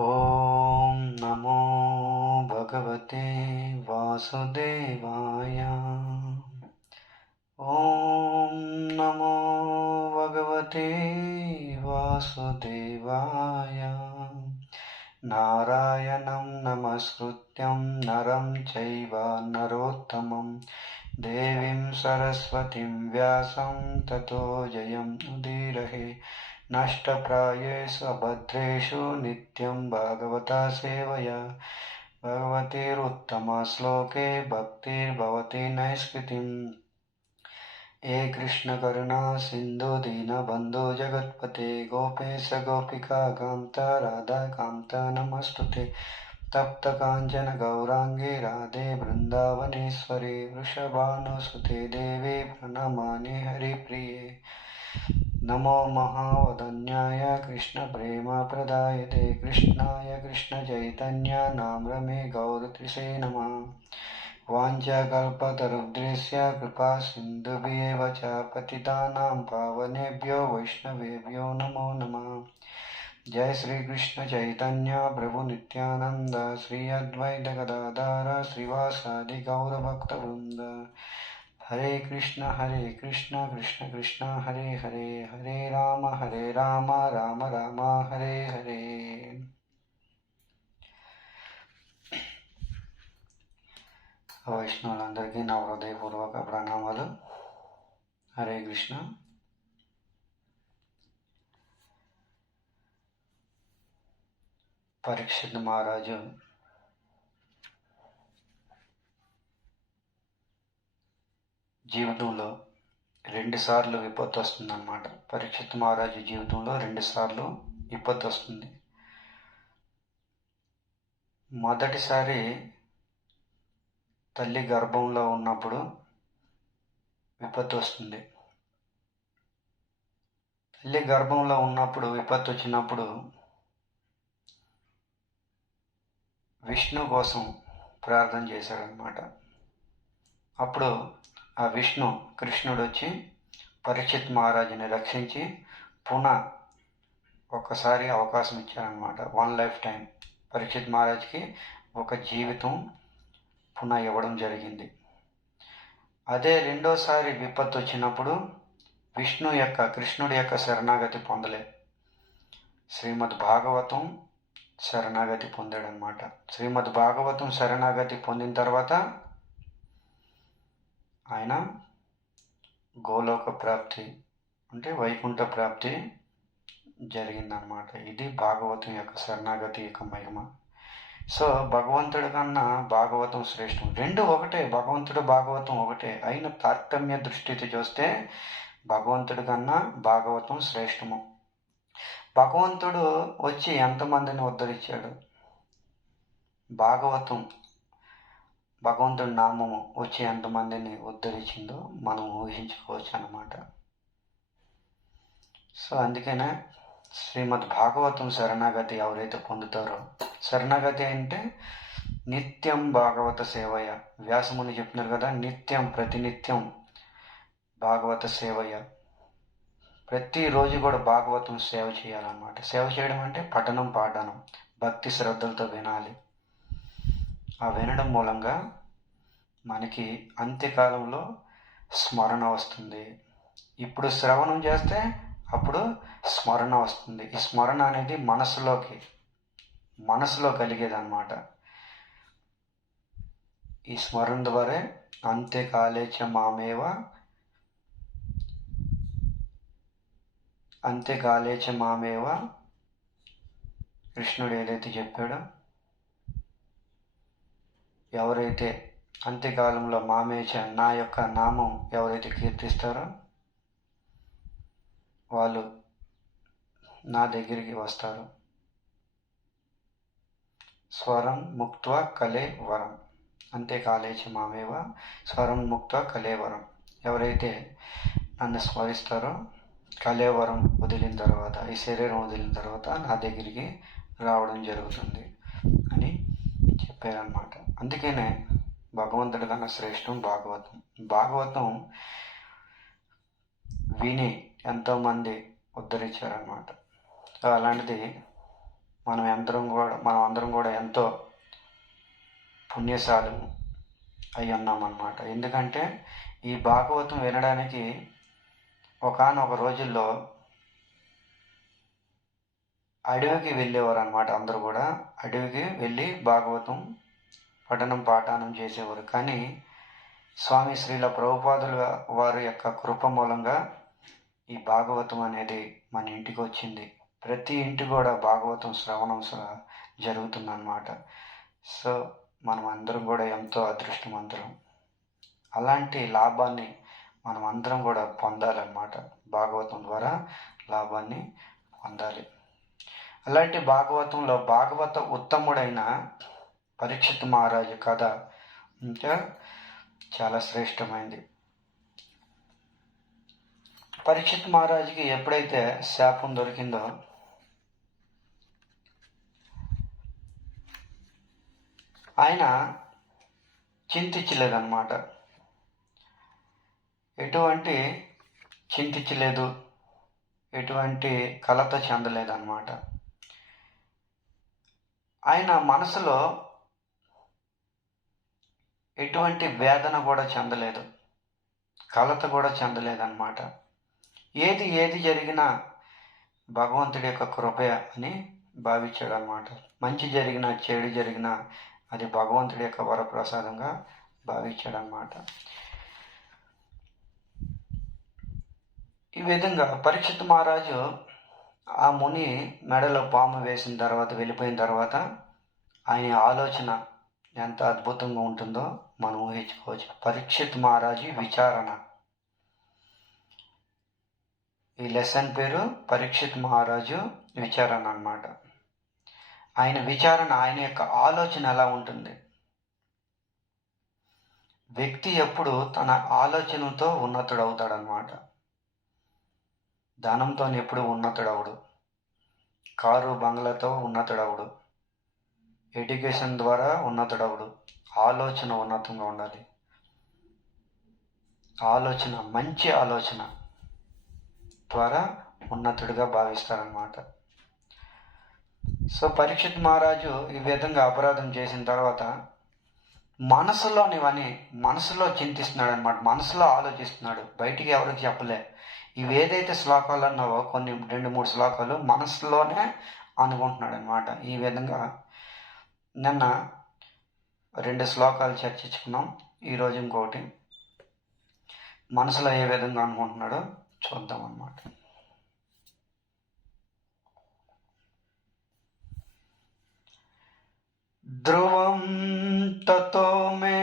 ఓం నమో భగవతే వాసుదేవాయ. ఓం నమో భగవతే వాసుదేవాయ. నారాయణం నమస్కృత్యం నరం చైవ నరోత్తమం దేవీం సరస్వతిం వ్యాసం తతో జయం ఉదీరహే. నష్టప్రాయేషు అభద్రేషు నిత్యం భాగవతా సేవయా భగవతేరుత్తమశ్లోకే భక్తిర్భవతి నైష్కృతిం. ఏ కృష్ణ కరుణా సింధు దీనబంధు జగత్పతే గోపేశ గోపికా కాంత రాధా కాంత నమస్తుతే. తప్త కాంచన గౌరాంగే రాధే బృందావనేశ్వరి వృషభానుసుతే దేవి ప్రణమామి హరిప్రియే. నమో మహావదన్యాయ కృష్ణ ప్రేమ ప్రదాయతే కృష్ణాయ కృష్ణ చైతన్య నామ్రమే గౌరత్రిసే నమః. వాంఛాకల్పతరుద్రేస్య కృపా సింధుభ్యేవ చ పతితానాం పావనేభ్యో వైష్ణవేభ్యో నమో నమః. జయ శ్రీకృష్ణ చైతన్య ప్రభు నిత్యానంద శ్రీ అద్వైత గదాధర శ్రీవాసాది గౌరభక్తవృంద. హరే కృష్ణ కృష్ణ కృష్ణ హరే హరే హరే రామ రామ రామ హరే హరే. వైష్ణవులందరికీ నా హృదయపూర్వక ప్రణామాలు. హరే కృష్ణ. పరీక్షిత్ మహారాజు జీవితంలో 2 సార్లు విపత్తు వస్తుందన్నమాట. పరీక్షిత్ మహారాజు జీవితంలో 2 సార్లు విపత్తు వస్తుంది. మొదటిసారి తల్లి గర్భంలో ఉన్నప్పుడు విపత్తు వస్తుంది. తల్లి గర్భంలో ఉన్నప్పుడు విపత్తు వచ్చినప్పుడు విష్ణు కోసం ప్రార్థన చేశాడనమాట. అప్పుడు ఆ విష్ణు కృష్ణుడు వచ్చి పరీక్షిత్ మహారాజుని రక్షించి పునః ఒక్కసారి అవకాశం ఇచ్చారనమాట. 1 లైఫ్ టైం పరీక్షిత్ మహారాజ్కి ఒక జీవితం పునః ఇవ్వడం జరిగింది. అదే రెండోసారి విపత్తు వచ్చినప్పుడు కృష్ణుడి యొక్క శరణాగతి పొందలే. శ్రీమద్ భాగవతం శరణాగతి పొందాడనమాట. శ్రీమద్ భాగవతం శరణాగతి పొందిన తర్వాత ఆయన గోలోక ప్రాప్తి అంటే వైకుంఠ ప్రాప్తి జరిగిందనమాట. ఇది భాగవతం యొక్క శరణాగతి యొక్క మహిమ. సో భగవంతుడి కన్నా భాగవతం శ్రేష్టం. 2 ఒకటే, భగవంతుడు భాగవతం ఒకటే. అయిన తారతమ్య దృష్టితో చూస్తే భగవంతుడి కన్నా భాగవతం శ్రేష్టము. భగవంతుడు వచ్చి ఎంతమందిని ఉద్ధరించాడు? భగవంతుడి నామము వచ్చి ఎంతమందిని ఉద్ధరించిందో మనం ఊహించుకోవచ్చు అన్నమాట. సో అందుకనే శ్రీమద్ భాగవతం శరణాగతి ఎవరైతే పొందుతారో, శరణాగతి అంటే నిత్యం భాగవత సేవయ. వ్యాసముని చెప్తున్నారు కదా, నిత్యం ప్రతినిత్యం భాగవత సేవయ. ప్రతిరోజు కూడా భాగవతం సేవ చేయాలన్నమాట. సేవ చేయడం అంటే పఠనం పాఠనం భక్తి శ్రద్ధలతో వినాలి. ఆ వినడం మూలంగా మనకి అంత్యకాలంలో స్మరణ వస్తుంది. ఇప్పుడు శ్రవణం చేస్తే అప్పుడు స్మరణ వస్తుంది. ఈ స్మరణ అనేది మనసులో కలిగేదన్నమాట. ఈ స్మరణ ద్వారా అంత్యకాలేచ మామేవ కృష్ణుడు ఏదైతే చెప్పాడో, ఎవరైతే అంత్యకాలంలో మామేచ నా యొక్క నామం ఎవరైతే కీర్తిస్తారో వాళ్ళు నా దగ్గరికి వస్తారు. స్వరం ముక్త్వా కలే వరం. అంత్యకాలేచ మామేవ స్వరం ముక్త్వా కలేవరం. ఎవరైతే నన్ను స్మరిస్తారో కలేవరం వదిలిన తర్వాత, ఈ శరీరం వదిలిన తర్వాత నా దగ్గరికి రావడం జరుగుతుంది అని చెప్పారనమాట. అందుకనే భగవంతుడి కన్నా శ్రేష్టం భాగవతం విని ఎంతోమంది ఉద్ధరించారనమాట. అలాంటిది మనం అందరం కూడా ఎంతో పుణ్యశాలు అయి ఉన్నామన్నమాట. ఎందుకంటే ఈ భాగవతం వినడానికి ఒకానొక రోజుల్లో అడవికి వెళ్ళేవారు అనమాట. అందరూ కూడా అడవికి వెళ్ళి భాగవతం పాఠనం చేసేవారు. కానీ స్వామి శ్రీల ప్రభుపాదుల వారి యొక్క కృప మూలంగా ఈ భాగవతం అనేది మన ఇంటికి వచ్చింది. ప్రతి ఇంటి కూడా భాగవతం శ్రవణం జరుగుతుందన్నమాట. సో మనం అందరం కూడా ఎంతో అదృష్టవంతులం. అలాంటి లాభాన్ని మనం అందరం కూడా పొందాలన్నమాట. భాగవతం ద్వారా లాభాన్ని పొందాలి. అలాంటి భాగవతంలో భాగవత ఉత్తముడైన పరీక్షిత్ మహారాజు కథ ఇంకా చాలా శ్రేష్టమైంది. పరీక్షిత్ మహారాజుకి ఎప్పుడైతే శాపం దొరికిందో ఆయన చింతించలేదన్నమాట. ఎటువంటి చింతించలేదు, ఎటువంటి కలత చెందలేదన్నమాట. ఆయన మనసులో ఎటువంటి వేదన కూడా చెందలేదు, కలత కూడా చెందలేదన్నమాట. ఏది జరిగినా భగవంతుడి యొక్క కృప అని భావించాడు అన్నమాట. మంచి జరిగినా చెడు జరిగినా అది భగవంతుడి యొక్క వరప్రసాదంగా భావించాడు అన్నమాట. ఈ విధంగా పరీక్షిత్ మహారాజు ఆ ముని మెడలో పాము వేసిన తర్వాత వెళ్ళిపోయిన తర్వాత ఆయన ఆలోచన ఎంత అద్భుతంగా ఉంటుందో మనం ఊహించుకోవచ్చు. పరీక్షిత్ మహారాజు విచారణ. ఈ లెసన్ పేరు పరీక్షిత్ మహారాజు విచారణ అన్నమాట. ఆయన విచారణ, ఆయన యొక్క ఆలోచన ఎలా ఉంటుంది? వ్యక్తి ఎప్పుడు తన ఆలోచనతో ఉన్నతుడు అవుతాడనమాట. ధనంతో ఎప్పుడు ఉన్నతుడవుడు, కారు బంగ్లాతో ఉన్నతుడవుడు, ఎడ్యుకేషన్ ద్వారా ఉన్నతుడవుడు. ఆలోచన ఉన్నతంగా ఉండాలి. ఆలోచన, మంచి ఆలోచన ద్వారా ఉన్నతుడిగా భావిస్తారనమాట. సో పరీక్షిత్ మహారాజు ఈ విధంగా అపరాధం చేసిన తర్వాత మనసులో చింతిస్తున్నాడు అనమాట. మనసులో ఆలోచిస్తున్నాడు, బయటికి ఎవరికి చెప్పలే. ఇవి ఏదైతే శ్లోకాలు అన్నావో కొన్ని 2-3 శ్లోకాలు మనసులోనే అనుకుంటున్నాడు అనమాట. ఈ విధంగా నిన్న 2 శ్లోకాలు చర్చించుకున్నాం. ఈరోజు ఇంకోటి మనసులో ఏ విధంగా అనుకుంటున్నాడో చూద్దాం అన్నమాట. ధ్రువం తతో మే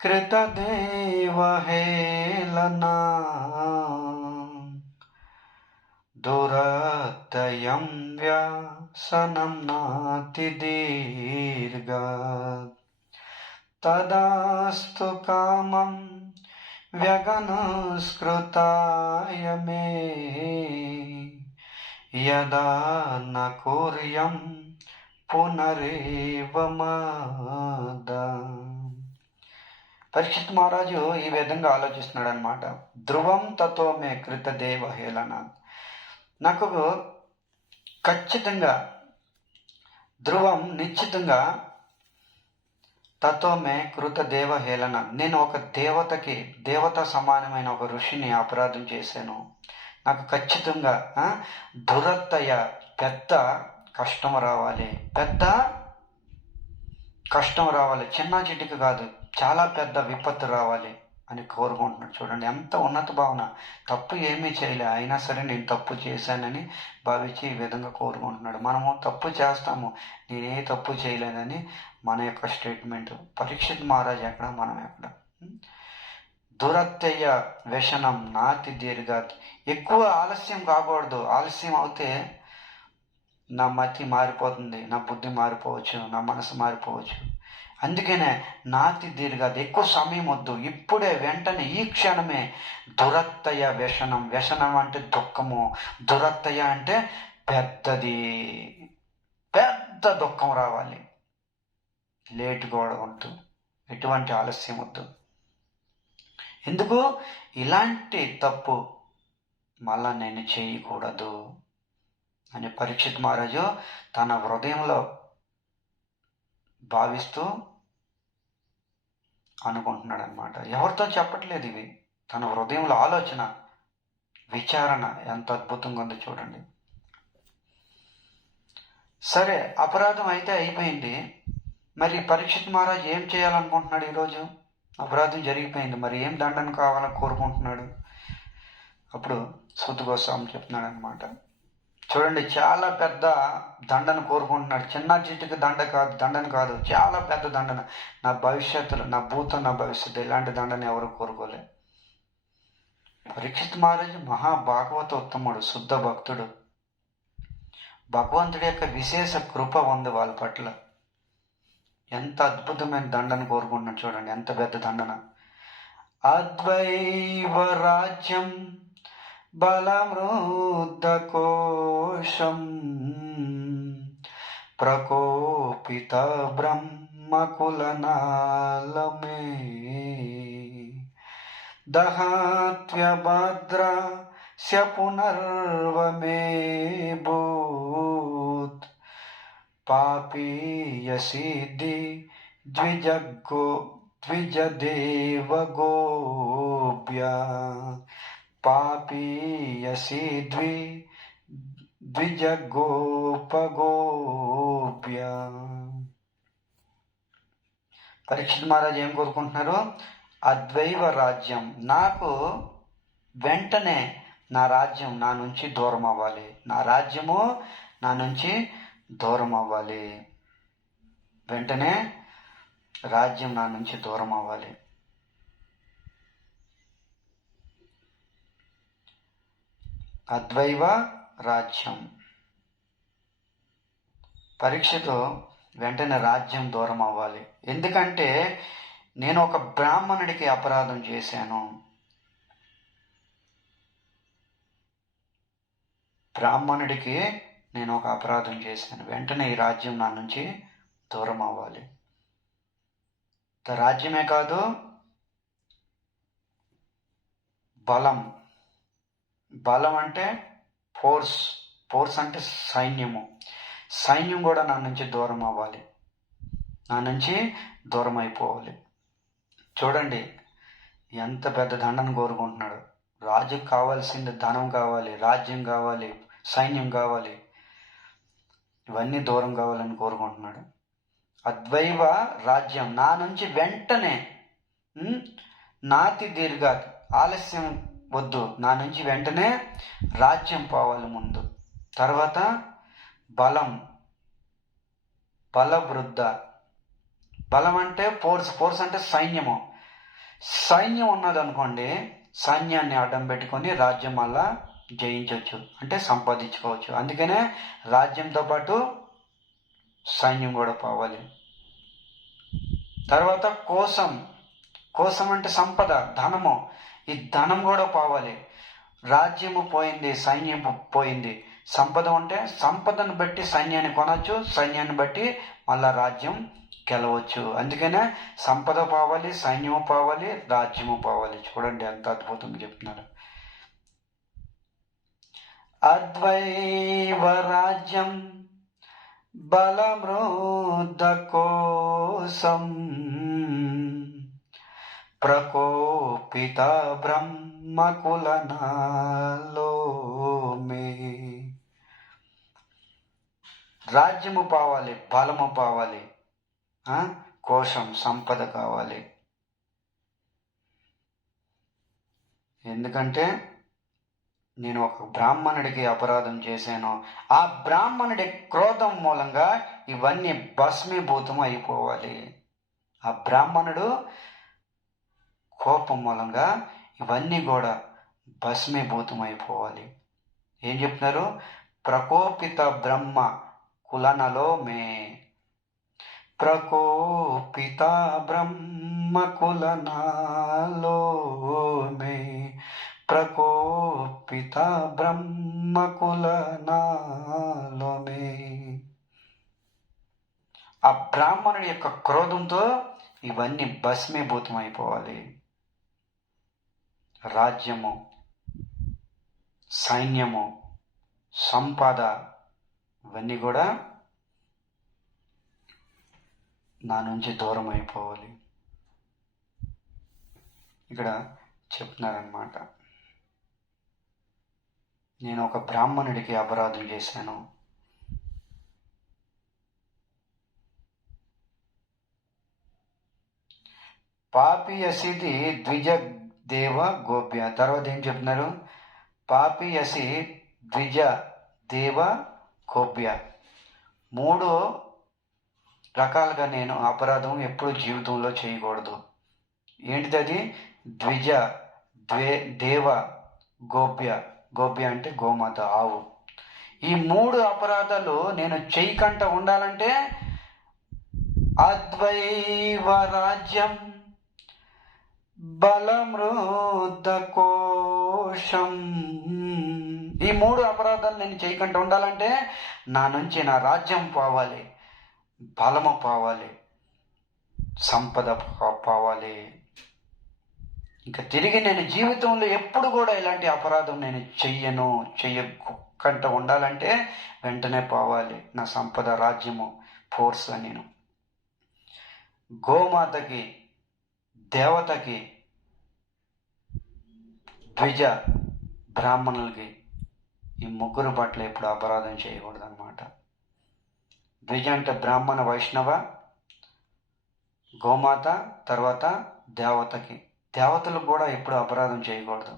కృతదేవ హేళనా దురతయం వ్యసనం నాతి దీర్ఘ తదాస్తు కామం వ్యగనుస్కృతాయ మే యదా న కుర్యం పునరేవమాద. పరీక్షిత్ మహారాజు ఈ విధంగా ఆలోచిస్తున్నాడు అనమాట. ధ్రువం తతో మే కృత దేవ హేళన. నాకు ఖచ్చితంగా, ధ్రువం నిశ్చితంగా, తతో మే కృత దేవ హేళన, నేను ఒక దేవత సమానమైన ఒక ఋషిని అపరాధం చేశాను. నాకు ఖచ్చితంగా దురత్తయ, పెద్ద కష్టం రావాలి, చిన్న చిటికి కాదు, చాలా పెద్ద విపత్తు రావాలి అని కోరుకుంటున్నాడు. చూడండి ఎంత ఉన్నత భావన. తప్పు ఏమీ చేయలే, అయినా సరే నేను తప్పు చేశానని భావించి ఈ విధంగా కోరుకుంటున్నాడు. మనము తప్పు చేస్తాము, నేనే తప్పు చేయలేదని మన యొక్క స్టేట్మెంట్. పరీక్షిత్ మహారాజ్ ఎక్కడ, మనం ఎక్కడ? దురత్తయ్య వ్యసనం నాతి దీర్ఘాత్. ఎక్కువ ఆలస్యం కాకూడదు. ఆలస్యం అవుతే నా మతి మారిపోతుంది, నా బుద్ధి మారిపోవచ్చు, నా మనసు మారిపోవచ్చు. అందుకనే నాతి దీర్ఘాత్, ఎక్కువ సమయం వద్దు, ఇప్పుడే, వెంటనే, ఈ క్షణమే. దురత్తయ వ్యసనం. వ్యసనం అంటే దుఃఖము, దురత్తయ అంటే పెద్ద దుఃఖం రావాలి. లేటు కూడా వద్దు, ఎటువంటి ఆలస్యం వద్దు. ఎందుకు? ఇలాంటి తప్పు మళ్ళా నేను చేయకూడదు. అని పరీక్షిత్ మహారాజు తన హృదయంలో భావిస్తూ అనుకుంటున్నాడు అనమాట. ఎవరితో చెప్పట్లేదు ఇవి, తన హృదయంలో ఆలోచన, విచారణ ఎంత అద్భుతంగా ఉందో చూడండి. సరే, అపరాధం అయితే అయిపోయింది. మరి పరీక్షిత్ మహారాజు ఏం చేయాలనుకుంటున్నాడు? ఈరోజు అపరాధం జరిగిపోయింది, మరి ఏం దండన కావాలని కోరుకుంటున్నాడు? అప్పుడు సూత గోస్వామి చెప్తున్నాడు అనమాట. చూడండి, చాలా పెద్ద దండన కోరుకుంటున్నాడు. చిన్న చిటికి దండన కాదు, చాలా పెద్ద దండన. నా భవిష్యత్తులో, నా భూతం, నా భవిష్యత్తు, ఇలాంటి దండన ఎవరు కోరుకోలే. పరీక్షిత్ మహారాజు మహాభాగవత ఉత్తముడు, శుద్ధ భక్తుడు. భగవంతుడి యొక్క విశేష కృప ఉంది వాళ్ళ పట్ల. ఎంత అద్భుతమైన దండన కోరుకుంటున్నాడు చూడండి, ఎంత పెద్ద దండన. అద్వైవ రాజ్యం బలమృద్దకోశం ప్రకోపిత బ్రహ్మకులనాలమే దహాత్వ్యభద్రస్య పునర్వమే భూత్ పాపీయ సిద్ధి ద్విజదేవగోభ్య పాపీయసి ద్విజగోపగోభ్య. పరీక్షిత్ మహారాజు ఏం కోరుకుంటున్నారు? అద్వైవ రాజ్యం, నాకు వెంటనే నా రాజ్యం నా నుంచి దూరం అవ్వాలి, నా రాజ్యము నా నుంచి దూరం అవ్వాలి, వెంటనే రాజ్యం నా నుంచి దూరం అవ్వాలి. అద్వైవ రాజ్యం. పరీక్షతో వెంటనే రాజ్యం దూరం అవ్వాలి. ఎందుకంటే నేను ఒక బ్రాహ్మణుడికి అపరాధం చేశాను. బ్రాహ్మణుడికి నేను ఒక అపరాధం చేశాను, వెంటనే ఈ రాజ్యం నా నుంచి దూరం అవ్వాలి. రాజ్యమే కాదు, బలం. బలం అంటే ఫోర్స్ అంటే సైన్యం కూడా నా నుంచి దూరం అవ్వాలి, నా నుంచి దూరం అయిపోవాలి. చూడండి ఎంత పెద్ద దండన కోరుకుంటున్నాడు. రాజుకు కావాల్సింది ధనం కావాలి, రాజ్యం కావాలి, సైన్యం కావాలి, ఇవన్నీ దూరం కావాలని కోరుకుంటున్నాడు. అద్వైవ రాజ్యం, నా నుంచి వెంటనే, నాతి దీర్ఘ, ఆలస్యం వద్దు, నా నుంచి వెంటనే రాజ్యం పోవాలి ముందు. తర్వాత బలం, బలవృద్ధ. బలం అంటే ఫోర్స్ అంటే సైన్యం ఉన్నదనుకోండి, సైన్యాన్ని అడ్డం పెట్టుకొని రాజ్యం మళ్ళా జయించవచ్చు, అంటే సంపాదించుకోవచ్చు. అందుకనే రాజ్యంతో పాటు సైన్యం కూడా పోవాలి. తర్వాత కోసం అంటే సంపద, ధనము. ఈ ధనం కూడా పోవాలి. రాజ్యము పోయింది, సైన్యం పోయింది. సంపద ఉంటే సంపదను బట్టి సైన్యాన్ని కొనవచ్చు, సైన్యాన్ని బట్టి మళ్ళా రాజ్యం గెలవచ్చు. అందుకనే సంపద పోవాలి, సైన్యము పోవాలి, రాజ్యము పోవాలి. చూడండి ఎంత అద్భుతంగా చెప్తున్నారు. అద్వైవ రాజ్యం బలమృద్దకోశం ప్రకోపిత బ్రహ్మకులనాలో మే. రాజ్యము పోవాలి, బలము పోవాలి, కోశం సంపద కావాలి. ఎందుకంటే నేను ఒక బ్రాహ్మణుడికి అపరాధం చేశాను, ఆ బ్రాహ్మణుడి క్రోధం మూలంగా ఇవన్నీ భస్మీభూతం అయిపోవాలి. ఆ బ్రాహ్మణుడు కోపం మూలంగా ఇవన్నీ కూడా భస్మీభూతం అయిపోవాలి. ఏం చెప్తున్నారు? ప్రకోపిత బ్రహ్మ కులనలో మే. ప్రకోపిత బ్రహ్మ కులనాలో మే. ప్రకోపిత బ్రహ్మ కులనాలో మే. ఆ బ్రాహ్మణుడి యొక్క క్రోధంతో ఇవన్నీ భస్మీభూతం అయిపోవాలి. రాజ్యము, సైన్యము, సంపద, ఇవన్నీ కూడా నా నుంచి దూరం అయిపోవాలి. ఇక్కడ చెప్తున్నారనమాట, నేను ఒక బ్రాహ్మణుడికి అపరాధం చేశాను, పాపి అసిది ద్విజ దేవ గోప్య. తర్వాత ఏం చెప్తున్నారు, పాపి అసి ద్విజ దేవ గోప్య. 3 రకాలుగా నేను అపరాధం ఎప్పుడు జీవితంలో చేయకూడదు. ఏంటిది అది? ద్విజ, దేవ, గోప్య. గోప్య అంటే గోమాత, ఆవు. ఈ 3 అపరాధాలు నేను చేయకుండా ఉండాలంటే అద్వైవ రాజ్యం బలమృత కోశం. ఈ 3 అపరాధాలు నేను చేయకుండా ఉండాలంటే నా నుంచి నా రాజ్యం పోవాలి, బలము పోవాలి, సంపద పోవాలి. ఇంకా తిరిగి నేను జీవితంలో ఎప్పుడు కూడా ఇలాంటి అపరాధం నేను చెయ్యకుండా ఉండాలంటే వెంటనే పోవాలి నా సంపద, రాజ్యము, ఫోర్స్. నేను గోమాతకి, దేవతకి, ద్విజ బ్రాహ్మణులకి, ఈ 3 పట్ల ఎప్పుడు అపరాధం చేయకూడదు అనమాట. ద్విజ అంటే బ్రాహ్మణ, వైష్ణవ, గోమాత, తర్వాత దేవతకి. దేవతలకు కూడా ఎప్పుడు అపరాధం చేయకూడదు.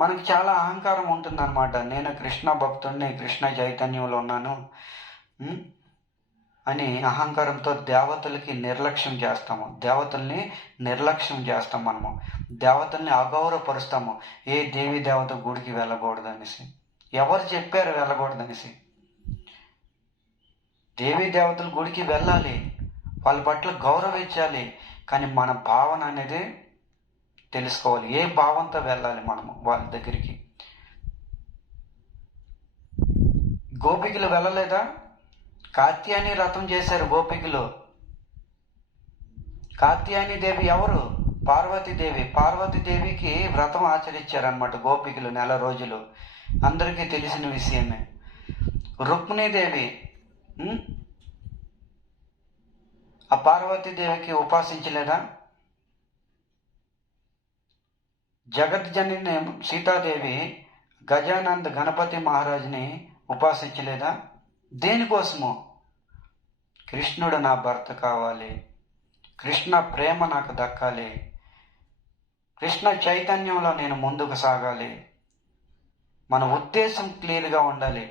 మనకి చాలా అహంకారం ఉంటుందన్నమాట. నేను కృష్ణ భక్తుడిని, కృష్ణ చైతన్యంలో ఉన్నాను అని అహంకారంతో దేవతలకి నిర్లక్ష్యం చేస్తాము, దేవతల్ని నిర్లక్ష్యం చేస్తాం. మనము దేవతల్ని అగౌరవపరుస్తాము. ఏ దేవి దేవత గుడికి వెళ్ళకూడదు అనేసి. ఎవరు చెప్పారు వెళ్ళకూడదనేసి? దేవి దేవతల గుడికి వెళ్ళాలి, వాళ్ళ పట్ల గౌరవించాలి. కానీ మన భావన అనేది తెలుసుకోవాలి. ఏ భావంతో వెళ్ళాలి మనము వాళ్ళ దగ్గరికి? గోపికలు వెళ్ళలేదా? కాత్యాయని వ్రతం చేశారు గోపికలు. కాత్యాయని దేవి ఎవరు? పార్వతీదేవి. పార్వతీదేవికి వ్రతం ఆచరించారనమాట గోపికలు 1 రోజులు. అందరికీ తెలిసిన విషయమే. రుక్మిణీదేవి ఆ పార్వతీదేవికి ఉపాసించలేదా? జగజ్జనని సీతాదేవి గజానంద్ గణపతి మహారాజుని ఉపాసించలేదా? దేనికోసము? కృష్ణుడు నా భర్త కావాలి, కృష్ణ ప్రేమ నాకు దక్కాలి, కృష్ణ చైతన్యంలో నేను ముందుకు సాగాలి. మన ఉద్దేశం క్లియర్గా ఉండాలి.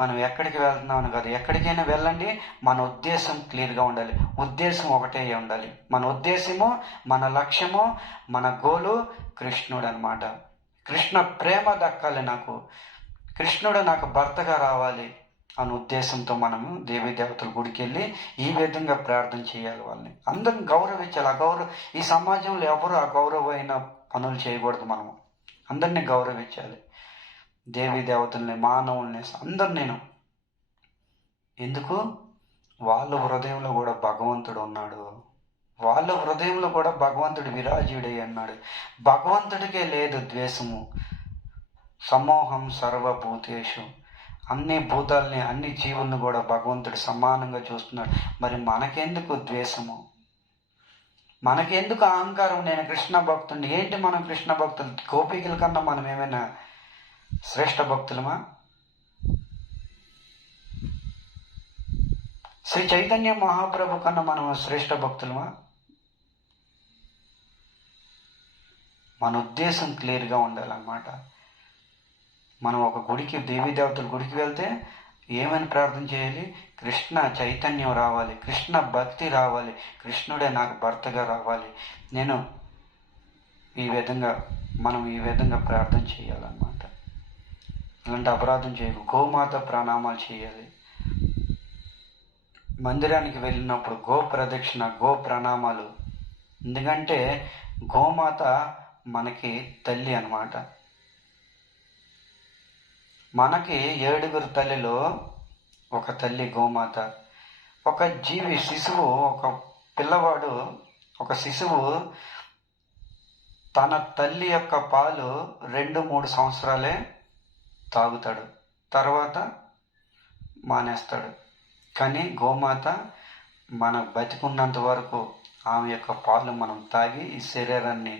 మనం ఎక్కడికి వెళ్తున్నామని కాదు, ఎక్కడికైనా వెళ్ళండి, మన ఉద్దేశం క్లియర్గా ఉండాలి. ఉద్దేశం ఒకటే ఉండాలి. మన ఉద్దేశము, మన లక్ష్యము, మన గోలు కృష్ణుడు అనమాట. కృష్ణ ప్రేమ దక్కాలి నాకు, కృష్ణుడు నాకు భర్తగా రావాలి అనే ఉద్దేశంతో మనము దేవీ దేవతల గుడికి వెళ్ళి ఈ విధంగా ప్రార్థన చేయాలి. వాళ్ళని అందరిని గౌరవించాలి. ఈ సమాజంలో ఎవరు అగౌరవమైన పనులు చేయకూడదు. మనము అందరినీ గౌరవించాలి. దేవీ దేవతల్ని, మానవుల్ని, అందరు. నేను ఎందుకు? వాళ్ళ హృదయంలో కూడా భగవంతుడు ఉన్నాడు. వాళ్ళ హృదయంలో కూడా భగవంతుడు విరాజుడై అన్నాడు. భగవంతుడికే లేదు ద్వేషము. సమోహం సర్వభూతేషు. అన్ని భూతాల్ని, అన్ని జీవుల్ని కూడా భగవంతుడు సమానంగా చూస్తున్నాడు. మరి మనకెందుకు ద్వేషము? మనకెందుకు అహంకారం? నేను కృష్ణ భక్తుడిని. ఏంటి మనం కృష్ణ భక్తులు? గోపికల కన్నా మనం ఏమైనా శ్రేష్ఠ భక్తులమా? శ్రీ చైతన్య మహాప్రభు కన్నా మనం శ్రేష్ఠ భక్తులమా? మన ఉద్దేశం క్లియర్గా ఉండాలన్నమాట. మనం ఒక గుడికి, దేవీ దేవతల గుడికి వెళ్తే ఏమని ప్రార్థన చేయాలి? కృష్ణ చైతన్యం రావాలి, కృష్ణ భక్తి రావాలి, కృష్ణుడే నాకు భర్తగా రావాలి. నేను మనం ఈ విధంగా ప్రార్థన చేయాలన్నమాట. ఇలాంటి అపరాధం చేయకు. గోమాత ప్రణామాలు చేయాలి. మందిరానికి వెళ్ళినప్పుడు గో ప్రదక్షిణ, గో ప్రణామాలు. ఎందుకంటే గోమాత మనకి తల్లి అన్నమాట. మనకి 7 తల్లిలో ఒక తల్లి గోమాత. ఒక జీవి, శిశువు, ఒక పిల్లవాడు, ఒక శిశువు తన తల్లి యొక్క పాలు 2-3 సంవత్సరాలే తాగుతాడు. తర్వాత మానేస్తాడు. కానీ గోమాత మన బతికున్నంత వరకు ఆమె యొక్క పాలు మనం తాగి ఈ శరీరాన్ని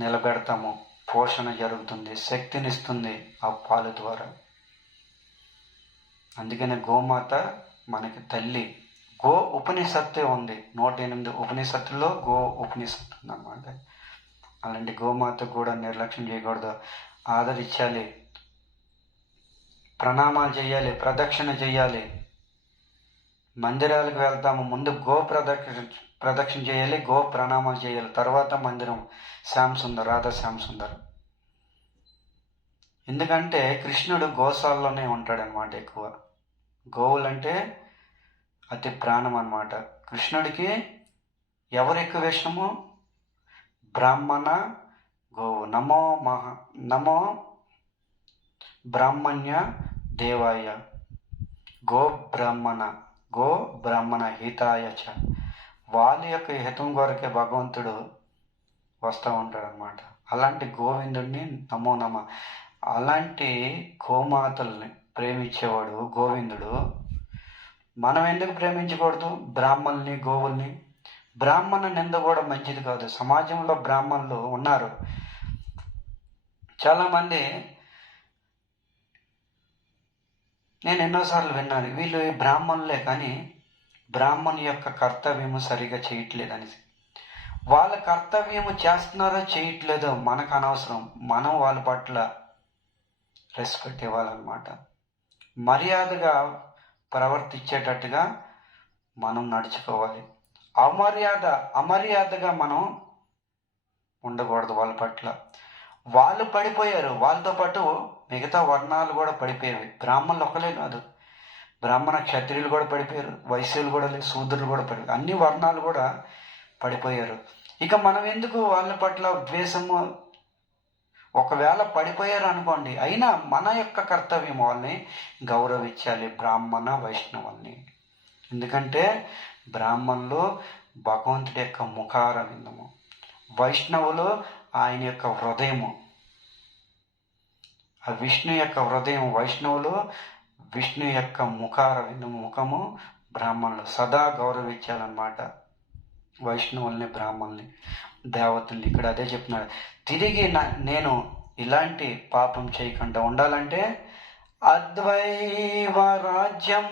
నిలబెడతాము. పోషణ జరుగుతుంది, శక్తినిస్తుంది ఆ పాలు ద్వారా. అందుకనే గోమాత మనకి తల్లి. గో ఉపనిషత్తే ఉంది, 108 ఉపనిషత్తుల్లో గో ఉపనిషత్తు ఉందన్నమాట. అలాంటి గోమాత కూడా నిర్లక్ష్యం చేయకూడదు, ఆదరించాలి, ప్రణామాలు చేయాలి, ప్రదక్షిణ చేయాలి. మందిరాలకు వెళ్తాము, ముందు గో ప్రదక్షిణ చేయాలి, గో ప్రణామాలు చేయాలి, తర్వాత మందిరం శ్యామ్ సుందర్, రాధా శ్యామ్ సుందర్. ఎందుకంటే కృష్ణుడు గోశాలలోనే ఉంటాడనమాట. ఎక్కువ గోవులంటే అతి ప్రాణం అన్నమాట కృష్ణుడికి. ఎవరు ఎక్కువ ఇష్టము? బ్రాహ్మణ గోవు. నమో బ్రాహ్మణ్య దేవాయ గో బ్రాహ్మణ హితాయ చ. వాళ్ళ యొక్క హితం కొరకే భగవంతుడు వస్తూ ఉంటాడనమాట. అలాంటి గోవిందుడిని నమో నమ. అలాంటి గోమాతల్ని ప్రేమించేవాడు గోవిందుడు. మనం ఎందుకు ప్రేమించకూడదు బ్రాహ్మణుల్ని, గోవుల్ని? బ్రాహ్మణ నింద కూడా మంచిది కాదు. సమాజంలో బ్రాహ్మణులు ఉన్నారు చాలామంది. నేను ఎన్నోసార్లు విన్నాను, వీళ్ళు బ్రాహ్మణులే కానీ బ్రాహ్మణు యొక్క కర్తవ్యము సరిగా చేయట్లేదని. వాళ్ళ కర్తవ్యము చేస్తున్నారో చేయట్లేదో మనకు అనవసరం. మనం వాళ్ళ పట్ల రెస్పెక్ట్ ఇవ్వాలన్నమాట. మర్యాదగా ప్రవర్తించేటట్టుగా మనం నడుచుకోవాలి. అమర్యాదగా మనం ఉండకూడదు వాళ్ళ పట్ల. వాళ్ళు పడిపోయారు, వాళ్ళతో పాటు మిగతా వర్ణాలు కూడా పడిపోయేవి. బ్రాహ్మణులు ఒక్కలే కాదు, బ్రాహ్మణ క్షత్రియులు కూడా పడిపోయారు, వైశ్యులు కూడా లేదు, శూద్రులు కూడా పడిపోయారు, అన్ని వర్ణాలు కూడా పడిపోయారు. ఇక మనం ఎందుకు వాళ్ళ పట్ల ద్వేషము? ఒకవేళ పడిపోయారు అనుకోండి, అయినా మన యొక్క కర్తవ్యం వాళ్ళని గౌరవించాలి, బ్రాహ్మణ వైష్ణవుల్ని. ఎందుకంటే బ్రాహ్మణులు భగవంతుడి యొక్క ముఖార విందము, వైష్ణవులు ఆయన యొక్క హృదయము, ఆ విష్ణు యొక్క హృదయం. వైష్ణవులు విష్ణు యొక్క ముఖార విందము, ముఖము. బ్రాహ్మణులు సదా గౌరవించాలన్నమాట వైష్ణవుల్ని, బ్రాహ్మణుల్ని, దేవతల్ని. ఇక్కడ అదే చెప్తున్నాడు. తిరిగి నేను ఇలాంటి పాపం చేయకుండా ఉండాలంటే అద్వైవ రాజ్యం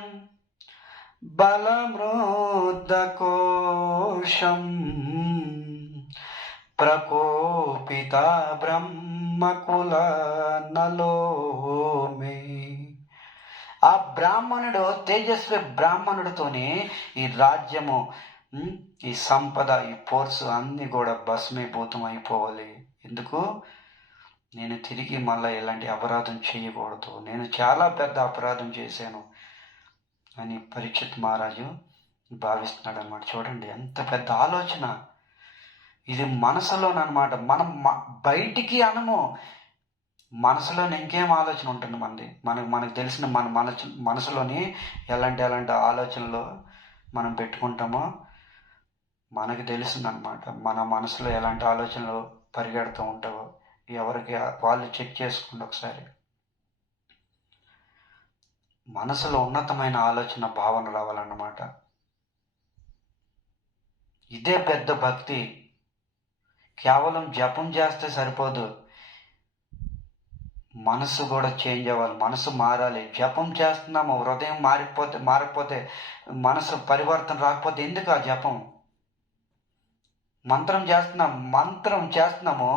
బలమృద్దకోశం ప్రకోపిత బ్రహ్మకుల నలోమే. ఆ బ్రాహ్మణుడు, తేజస్వి బ్రాహ్మణుడితోనే ఈ రాజ్యము, ఈ సంపద, ఈ పోర్సు అన్నీ కూడా భస్మీభూతం అయిపోవాలి. ఎందుకు? నేను తిరిగి మళ్ళీ ఇలాంటి అపరాధం చేయకూడదు, నేను చాలా పెద్ద అపరాధం చేశాను అని పరీక్షిత్ మహారాజు భావిస్తున్నాడు అన్నమాట. చూడండి ఎంత పెద్ద ఆలోచన ఇది మనసులోనమాట. మనం బయటికి అనము, మనసులోని ఇంకేం ఆలోచన ఉంటుంది మనకు తెలిసిన మన మనసులోని ఎలాంటి ఆలోచనలు మనం పెట్టుకుంటామో మనకు తెలుస్తుందన్నమాట. మన మనసులో ఎలాంటి ఆలోచనలు పరిగెడుతూ ఉంటావో ఎవరికి వాళ్ళు చెక్ చేసుకోండి ఒకసారి. మనసులో ఉన్నతమైన ఆలోచన, భావన రావాలన్నమాట. ఇదే పెద్ద భక్తి. కేవలం జపం చేస్తే సరిపోదు, మనసు కూడా చేంజ్ అవ్వాలి, మనసు మారాలి. జపం చేస్తున్నాము, హృదయం మారకపోతే మనసు పరివర్తన రాకపోతే ఎందుకు ఆ జపం? మంత్రం చేస్తున్నాము,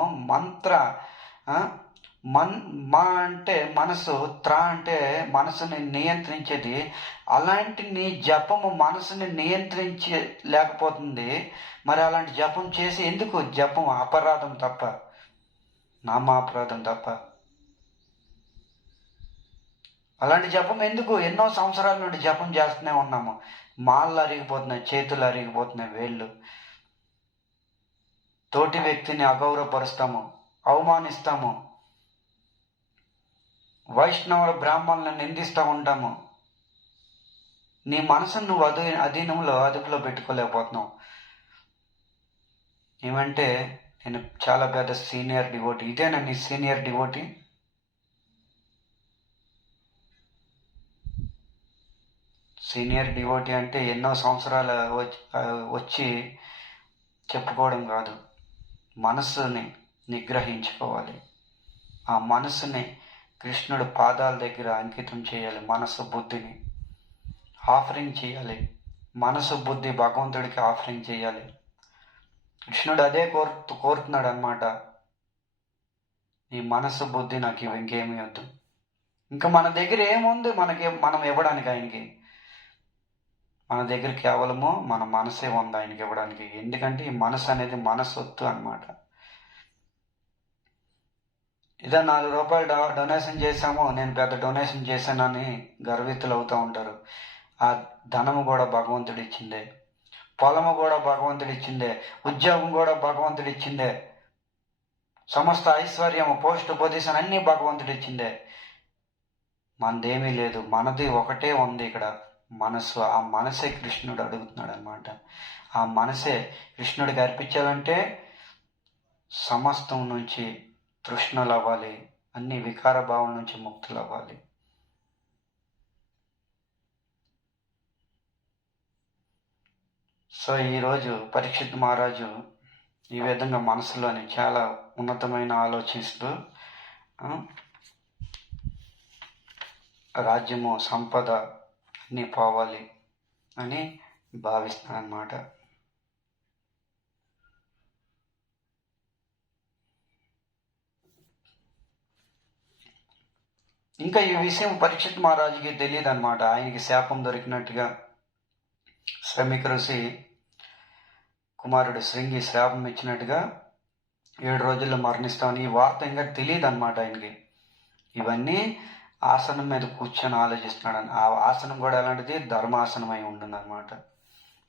మా అంటే మనసు, త్రా అంటే మనసుని నియంత్రించేది. అలాంటి నీ జపము మనసుని నియంత్రించలేకపోతుంది. మరి అలాంటి జపం చేసి ఎందుకు? జపం అపరాధం తప్ప, నామాపరాధం తప్ప. అలాంటి జపం ఎందుకు? ఎన్నో సంవత్సరాల నుండి జపం చేస్తూనే ఉన్నాము, మాళ్ళు అరిగిపోతున్నాయి, చేతులు అరిగిపోతున్నాయి, వేళ్ళు. తోటి వ్యక్తిని అగౌరవపరుస్తాము, అవమానిస్తాము, వైష్ణవుల బ్రాహ్మణులను నిందిస్తూ ఉంటాము. నీ మనసును నువ్వు అదుపులో పెట్టుకోలేకపోతున్నావు. ఏమంటే నేను చాలా పెద్ద సీనియర్ డివోటీ. ఇదేనా నీ సీనియర్ డివోటీ? సీనియర్ డివోటీ అంటే ఎన్నో సంవత్సరాలు వచ్చి చెప్పుకోవడం కాదు, మనస్సుని నిగ్రహించుకోవాలి. ఆ మనస్సుని కృష్ణుడు పాదాల దగ్గర అంకితం చేయాలి. మనసు బుద్ధిని ఆఫరింగ్ చేయాలి. మనసు బుద్ధి భగవంతుడికి ఆఫరింగ్ చేయాలి. కృష్ణుడు అదే కోరుతున్నాడు అనమాట. ఈ మనసు బుద్ధి నాకు ఇంకేమీ వద్దు. ఇంకా మన దగ్గర ఏముంది మనం ఇవ్వడానికి ఆయనకి? మన దగ్గర కేవలము మన మనసే ఉంది ఆయనకి ఇవ్వడానికి. ఎందుకంటే ఈ మనసు అనేది మనసొత్తు అనమాట. ఇదే 4 రూపాయలు డొనేషన్ చేశాము, నేను పెద్ద డొనేషన్ చేశానని గర్వితులు అవుతూ ఉంటారు. ఆ ధనము కూడా భగవంతుడు ఇచ్చిందే, పొలము కూడా భగవంతుడు ఇచ్చిందే, ఉద్యోగం కూడా భగవంతుడు ఇచ్చిందే, సమస్త ఐశ్వర్యము, పోస్ట్ పొజిషన్ అన్నీ భగవంతుడు ఇచ్చిందే. మనదేమీ లేదు, మనది ఒకటే ఉంది ఇక్కడ, మనసు. ఆ మనసే కృష్ణుడు అడుగుతున్నాడు అనమాట. ఆ మనసే కృష్ణుడికి అర్పించాలంటే సమస్తం నుంచి తృష్ణలు అవ్వాలి, అన్ని వికార భావం నుంచి ముక్తులు అవ్వాలి. సో ఈరోజు పరీక్షిత్ మహారాజు ఈ విధంగా మనసులోని చాలా ఉన్నతమైన ఆలోచిస్తూ రాజ్యము, సంపద అన్నీ పోవాలి అని భావిస్తానన్నమాట. ఇంకా ఈ విషయం పరీక్షిత్ మహారాజుకి తెలియదు అనమాట. ఆయనకి శాపం దొరికినట్టుగా శ్రమిక ఋషి కుమారుడు శృంగి శాపం ఇచ్చినట్టుగా 7 రోజుల్లో మరణిస్తామని ఈ వార్త ఇంకా తెలియదు అనమాట ఆయనకి. ఇవన్నీ ఆసనం మీద కూర్చొని ఆలోచిస్తున్నాడు. ఆ ఆసనం కూడా ఎలాంటిది? ధర్మాసనం అయి ఉంటుంది అనమాట.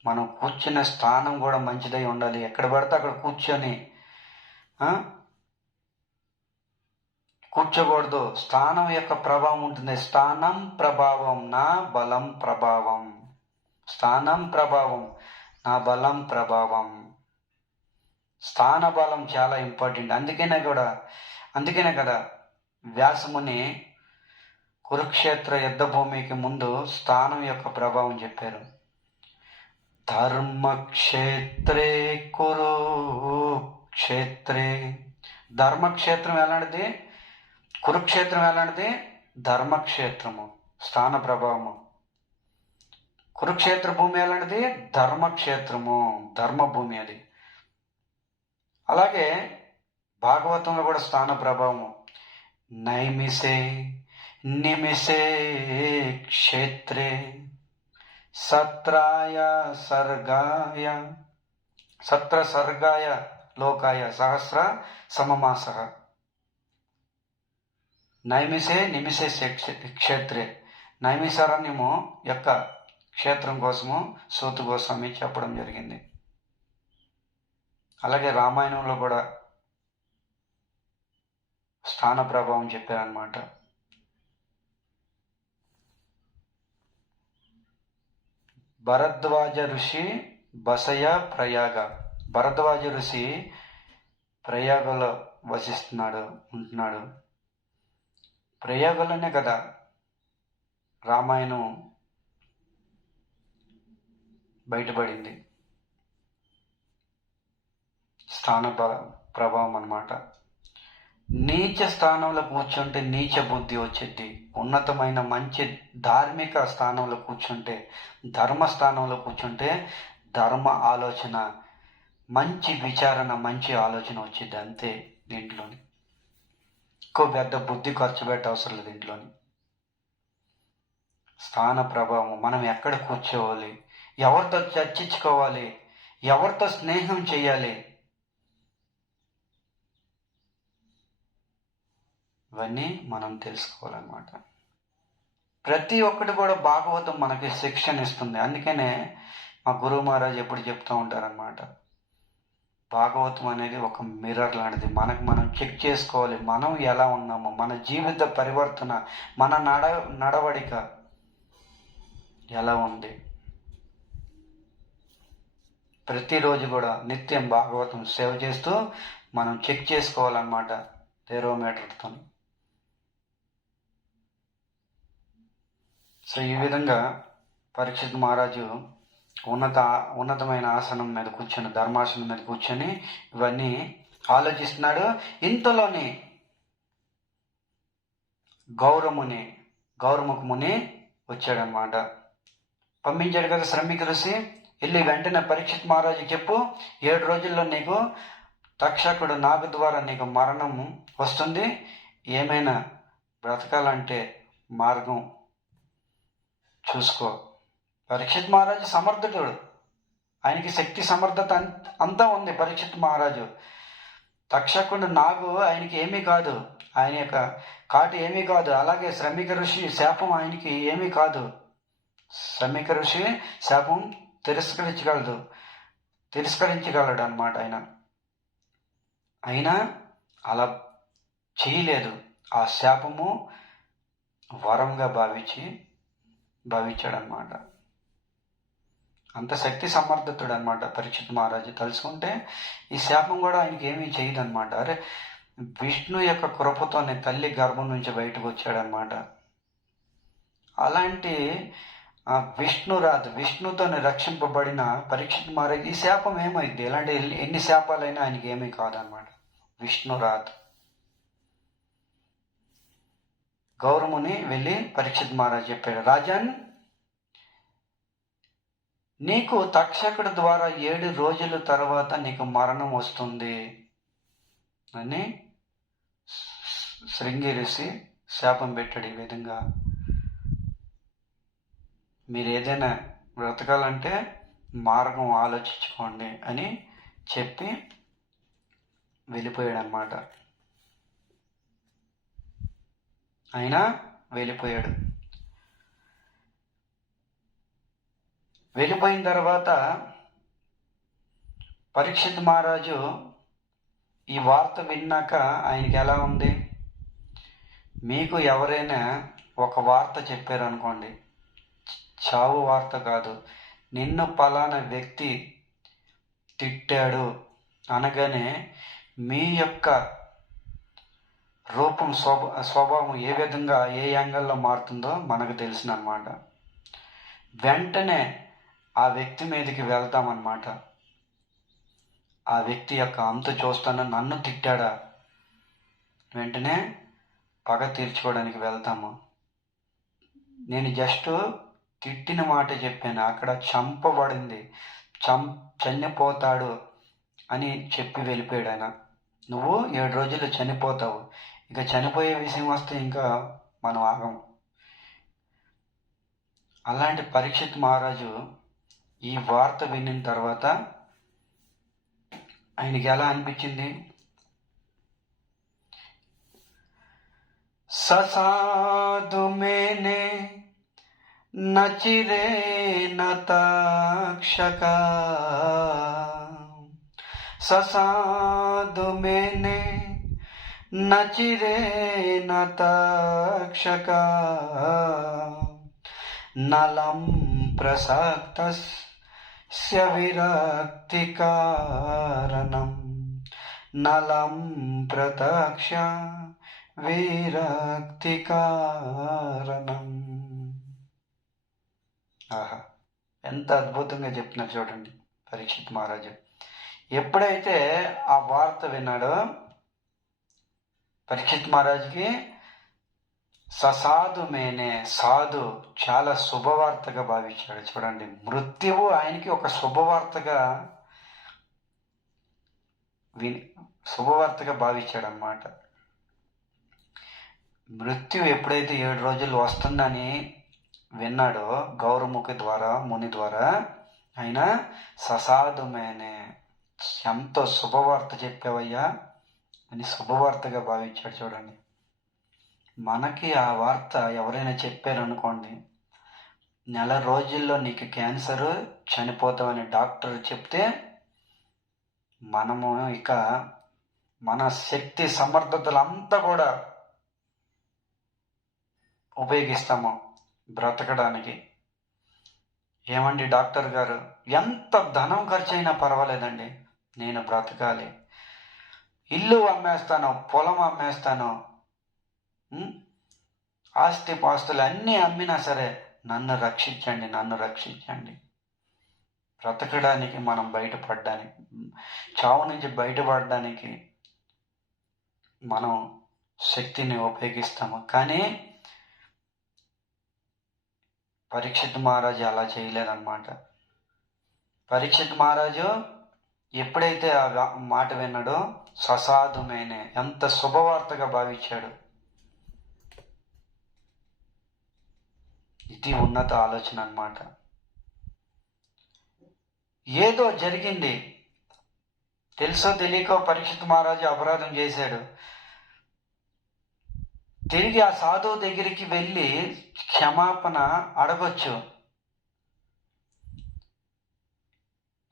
మనం కూర్చునే స్థానం కూడా మంచిదై ఉండాలి. ఎక్కడ పడితే అక్కడ కూర్చోకూడదు. స్థానం యొక్క ప్రభావం ఉంటుంది. స్థానం ప్రభావం నా బలం ప్రభావం. స్థానం ప్రభావం నా బలం ప్రభావం. స్థాన బలం చాలా ఇంపార్టెంట్. అందుకనే కదా వ్యాసముని కురుక్షేత్ర యుద్ధ భూమికి ముందు స్థానం యొక్క ప్రభావం చెప్పారు. ధర్మక్షేత్రే కురుక్షేత్రే. ధర్మక్షేత్రం ఎలాంటిది? కురుక్షేత్రం ఎలాంటిది? ధర్మక్షేత్రము, స్థాన ప్రభావము. కురుక్షేత్ర భూమి ఎలాంటిది? ధర్మక్షేత్రము, ధర్మభూమి అది. అలాగే భాగవతంలో కూడా స్థాన ప్రభావము. నైమిషే నిమిషే క్షేత్రే సత్రాయ సర్గాయ లోకాయ సహస్ర సమమాస. నైమిషే నిమిషే క్షేత్రే. నైమిషారణ్యము యొక్క క్షేత్రం కోసము సూత గోస్వామి చెప్పడం జరిగింది. అలాగే రామాయణంలో కూడా స్థాన ప్రభావం చెప్పారనమాట. భరద్వాజ ఋషి బసయ ప్రయాగ. భరద్వాజ ఋషి ప్రయాగలో ఉంటున్నాడు. ప్రయాగలోనే కదా రామాయణం బయటపడింది. స్థాన ప్రభావం అన్నమాట. నీచ స్థానంలో కూర్చుంటే నీచ బుద్ధి వచ్చేది. ఉన్నతమైన మంచి ధార్మిక స్థానంలో కూర్చుంటే, ధర్మ స్థానంలో కూర్చుంటే ధర్మ ఆలోచన, మంచి విచారణ, మంచి ఆలోచన వచ్చింది. అంతే. దీంట్లోని ఎక్కువ పెద్ద బుద్ధి ఖర్చు పెట్టే అవసరం లేదు. దీంట్లోని స్థాన ప్రభావం. మనం ఎక్కడ కూర్చోవాలి, ఎవరితో చర్చించుకోవాలి, ఎవరితో స్నేహం చేయాలి, ఇవన్నీ మనం తెలుసుకోవాలన్నమాట. ప్రతి ఒక్కటి కూడా భాగవతం మనకి శిక్షణ ఇస్తుంది. అందుకనే మా గురువు మహారాజ్ ఎప్పుడు చెప్తూ ఉంటారనమాట, భాగవతం అనేది ఒక మిర్రర్ లాంటిది. మనం చెక్ చేసుకోవాలి, మనం ఎలా ఉన్నామో, మన జీవిత పరివర్తన, మన నడవడిక ఎలా ఉంది. ప్రతిరోజు కూడా నిత్యం భాగవతం సేవ చేస్తూ మనం చెక్ చేసుకోవాలన్నమాట థెరోమీటర్తో. సో ఈ విధంగా పరీక్షిత్ మహారాజు ఉన్నతమైన ఆసనం మీద కూర్చొని, ధర్మాసనం మీద కూర్చొని ఇవన్నీ ఆలోచిస్తున్నాడు. ఇంతలోని గౌరముఖ ముని వచ్చాడనమాట. పంపించాడు కదా శ్రమిక ఋషి, వెళ్ళి వెంటనే పరీక్షిత్ మహారాజు చెప్పు, 7 రోజుల్లో నీకు తక్షకుడు నాగు ద్వారా నీకు మరణం వస్తుంది, ఏమైనా బ్రతకాలంటే మార్గం చూసుకో. పరీక్షిత్ మహారాజు సమర్థుడు, ఆయనకి శక్తి సమర్థత అంతా ఉంది. పరీక్షిత్ మహారాజు తక్షకుడు నాగు ఆయనకి ఏమీ కాదు, ఆయన యొక్క కాటు ఏమీ కాదు. అలాగే శ్రమిక ఋషి శాపం ఆయనకి ఏమీ కాదు. శ్రమిక ఋషి శాపం తిరస్కరించగలడు అన్నమాట. అయినా అలా చేయలేదు. ఆ శాపము వరంగా భావించాడనమాట. అంత శక్తి సమర్థతుడు అనమాట పరీక్షిత్ మహారాజు. తలుచుకుంటే ఈ శాపం కూడా ఆయనకి ఏమీ చేయదన్నమాట. అరే, విష్ణు యొక్క కృపతోనే తల్లి గర్భం నుంచి బయటకు వచ్చాడనమాట. అలాంటి విష్ణుతోనే రక్షింపబడిన పరీక్షిత్ మహారాజు ఈ శాపం ఏమైంది? ఎలాంటి ఎన్ని శాపాలైనా ఆయనకి ఏమీ కాదనమాట. విష్ణురాత్. గౌరముని వెళ్ళి పరీక్షిత్ మహారాజు చెప్పాడు, రాజన్, నీకు తక్షకుడి ద్వారా 7 రోజుల తర్వాత నీకు మరణం వస్తుంది అని శృంగి ఋషి శాపం పెట్టాడు. ఈ విధంగా మీరు ఏదైనా బ్రతకాలంటే మార్గం ఆలోచించుకోండి అని చెప్పి వెళ్ళిపోయాడు అన్నమాట. అయినా వెళ్ళిపోయాడు. వెళ్ళిపోయిన తర్వాత పరీక్షిత్ మహారాజు ఈ వార్త విన్నాక ఆయనకి ఎలా ఉంది? మీకు ఎవరైనా ఒక వార్త చెప్పారనుకోండి, చావు వార్త కాదు, నిన్ను పలానా వ్యక్తి తిట్టాడు అనగానే మీ యొక్క రూపం స్వభావం ఏ విధంగా ఏ యాంగిల్లో మారుతుందో మనకు తెలిసినమాట. వెంటనే ఆ వ్యక్తి మీదకి వెళ్తామన్నమాట. ఆ వ్యక్తి యొక్క అంతు చూస్తాను, నన్ను తిట్టాడా, వెంటనే పగ తీర్చుకోవడానికి వెళ్తాము. నేను జస్ట్ తిట్టిన మాట చెప్పాను, అక్కడ చంపబడింది, చనిపోతాడు అని చెప్పి వెళ్ళిపోయాడు ఆయన. నువ్వు 7 రోజులు చనిపోతావు, ఇక చనిపోయే విషయం వస్తే ఇంకా మనం ఆగం. అలాంటి పరీక్షిత్ మహారాజు ఈ వార్త విన్న తర్వాత ఆయనకి ఎలా అనిపించింది? ససాధు మేనే నచిరే నతక్షక, ససాధు మేనే నచిరే నతక్షక, నలం ప్రసక్తస్య విరక్తి కారణం, నలం ప్రతక్ష విరక్తి కారణం. ఆహా, ఎంత అద్భుతంగా చెప్తున్నారు చూడండి పరీక్షిత్ మహారాజు. ఎప్పుడైతే ఆ వార్త విన్నాడో పరీక్షిత్ మహారాజుకి ససాధు మేనే, సాధు చాలా శుభవార్తగా భావించాడు. చూడండి, మృత్యువు ఆయనకి ఒక శుభవార్తగా భావించాడు అన్నమాట. మృత్యు ఎప్పుడైతే 7 రోజులు వస్తుందని విన్నాడో ముని ద్వారా ఆయన ససాధు మేనే, ఎంతో శుభవార్త చెప్పావయ్యా అని శుభవార్తగా భావించాడు. చూడండి, మనకి ఆ వార్త ఎవరైనా చెప్పారనుకోండి, 4 రోజుల్లో నీకు క్యాన్సర్, చనిపోతావని డాక్టర్ చెప్తే మనము ఇక మన శక్తి సమర్థతలంతా కూడా ఉపయోగిస్తాము బ్రతకడానికి. ఏమండి డాక్టర్ గారు, ఎంత ధనం ఖర్చు అయినా పర్వాలేదండి, నేను బ్రతకాలి, ఇల్లు అమ్మేస్తాను, పొలం అమ్మేస్తాను, ఆస్తి పాస్తులు అన్నీ అమ్మినా సరే నన్ను రక్షించండి, నన్ను రక్షించండి. బ్రతకడానికి, మనం బయటపడడానికి, చావు నుంచి బయటపడడానికి మనం శక్తిని ఉపయోగిస్తాము. కానీ పరీక్షిత్ మహారాజు అలా చేయలేదన్నమాట. పరీక్షిత్ మహారాజు ఎప్పుడైతే ఆ మాట విన్నాడో ససాధుమేనే, ఎంత శుభవార్తగా భావించాడు. ఇది ఉన్నత ఆలోచన అన్నమాట. ఏదో జరిగింది, తెలుసో తెలియకో పరీక్షిత్ మహారాజు అపరాధం చేశాడు. తిరిగి ఆ సాధువు దగ్గరికి వెళ్ళి క్షమాపణ అడగొచ్చు.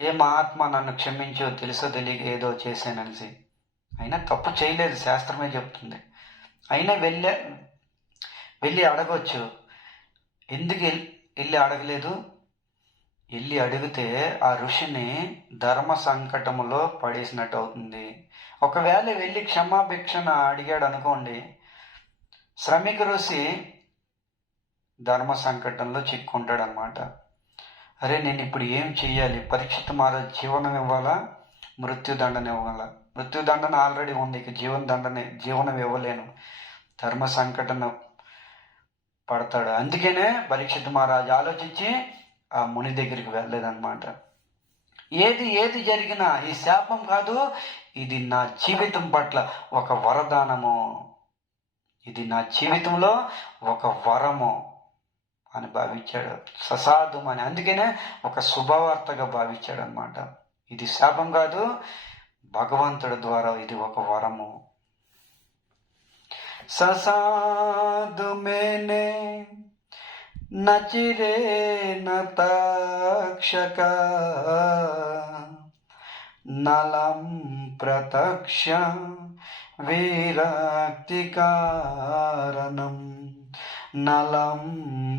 ఏ మహాత్మా నన్ను క్షమించు, తెలుసో తెలియక ఏదో చేశాననిసి. అయినా తప్పు చేయలేదు, శాస్త్రమే చెప్తుంది. అయినా వెళ్ళి అడగొచ్చు. ఎందుకు వెళ్ళి అడగలేదు? వెళ్ళి అడిగితే ఆ ఋషిని ధర్మ సంకటములో పడేసినట్టు అవుతుంది. ఒకవేళ వెళ్ళి క్షమాభిక్షణ అడిగాడు అనుకోండి, శ్రమిక ఋషి ధర్మ సంకటంలో చిక్కుంటాడు అనమాట. అరే నేను ఇప్పుడు ఏం చెయ్యాలి? పరీక్షిత్ మహారాజ్ జీవనం ఇవ్వాలా, మృత్యుదండన ఇవ్వాలా? మృత్యుదండన ఆల్రెడీ ఉంది, ఇక జీవనం ఇవ్వలేను, ధర్మ సంకటన పడతాడు. అందుకనే పరీక్షిత్ మహారాజు ఆలోచించి ఆ ముని దగ్గరికి వెళ్ళలేదన్నమాట. ఏది జరిగినా ఈ శాపం కాదు, ఇది నా జీవితం పట్ల ఒక వరదానము, ఇది నా జీవితంలో ఒక వరము అని భావించాడు. ససాధం అని, అందుకనే ఒక శుభవార్తగా భావించాడు అనమాట. ఇది శాపం కాదు, భగవంతుడి ద్వారా ఇది ఒక వరము. ససాధు మేనే నచిరే నతక్షక నలం ప్రతక్ష విరక్తి కారణం, నలం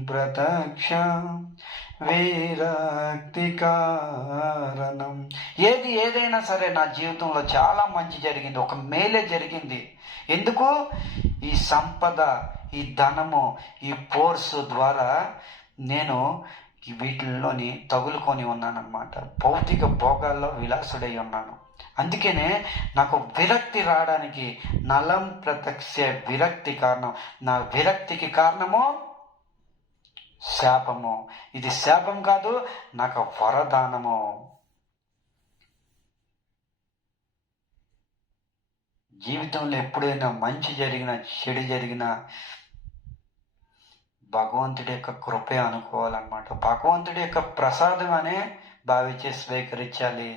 ప్రతక్ష విరక్తి కారణం. ఏదైనా సరే నా జీవితంలో చాలా మంచి జరిగింది, ఒక మేలే జరిగింది. ఎందుకు? ఈ సంపద, ఈ ధనము, ఈ పోర్సు ద్వారా నేను వీటిల్లోని తగులుకొని ఉన్నానన్నమాట. భౌతిక భోగాల్లో విలాసుడై ఉన్నాను. అందుకనే నాకు విరక్తి రావడానికి నలం ప్రత్యక్ష విరక్తి కారణం. నా విరక్తికి కారణము శాపము. ఇది శాపం కాదు, నాకు వరదానము. జీవితంలో ఎప్పుడైనా మంచి జరిగినా చెడు జరిగినా భగవంతుడి యొక్క కృపే అనుకోవాలన్నమాట. భగవంతుడి యొక్క ప్రసాదం అనే భావించి స్వీకరించాలి.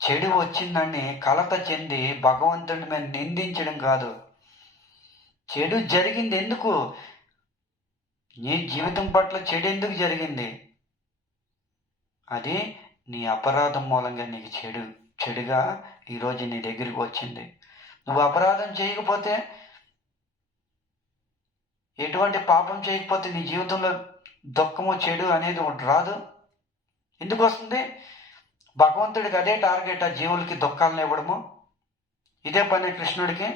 చెడు వచ్చిందని కలత చెంది భగవంతుడి మీద నిందించడం కాదు. చెడు జరిగింది ఎందుకు? నీ జీవితం పట్ల చెడు ఎందుకు జరిగింది? అది నీ అపరాధం మూలంగా నీకు చెడుగా ఈరోజు నీ దగ్గరికి వచ్చింది. నువ్వు అపరాధం చేయకపోతే, ఎటువంటి పాపం చేయకపోతే నీ జీవితంలో దుఃఖము చెడు అనేది ఒకటి రాదు. ఎందుకు వస్తుంది? భగవంతుడికి అదే టార్గెట్, ఆ జీవులకి దుఃఖాలను ఇవ్వడము. ఇదే పని కృష్ణుడికి.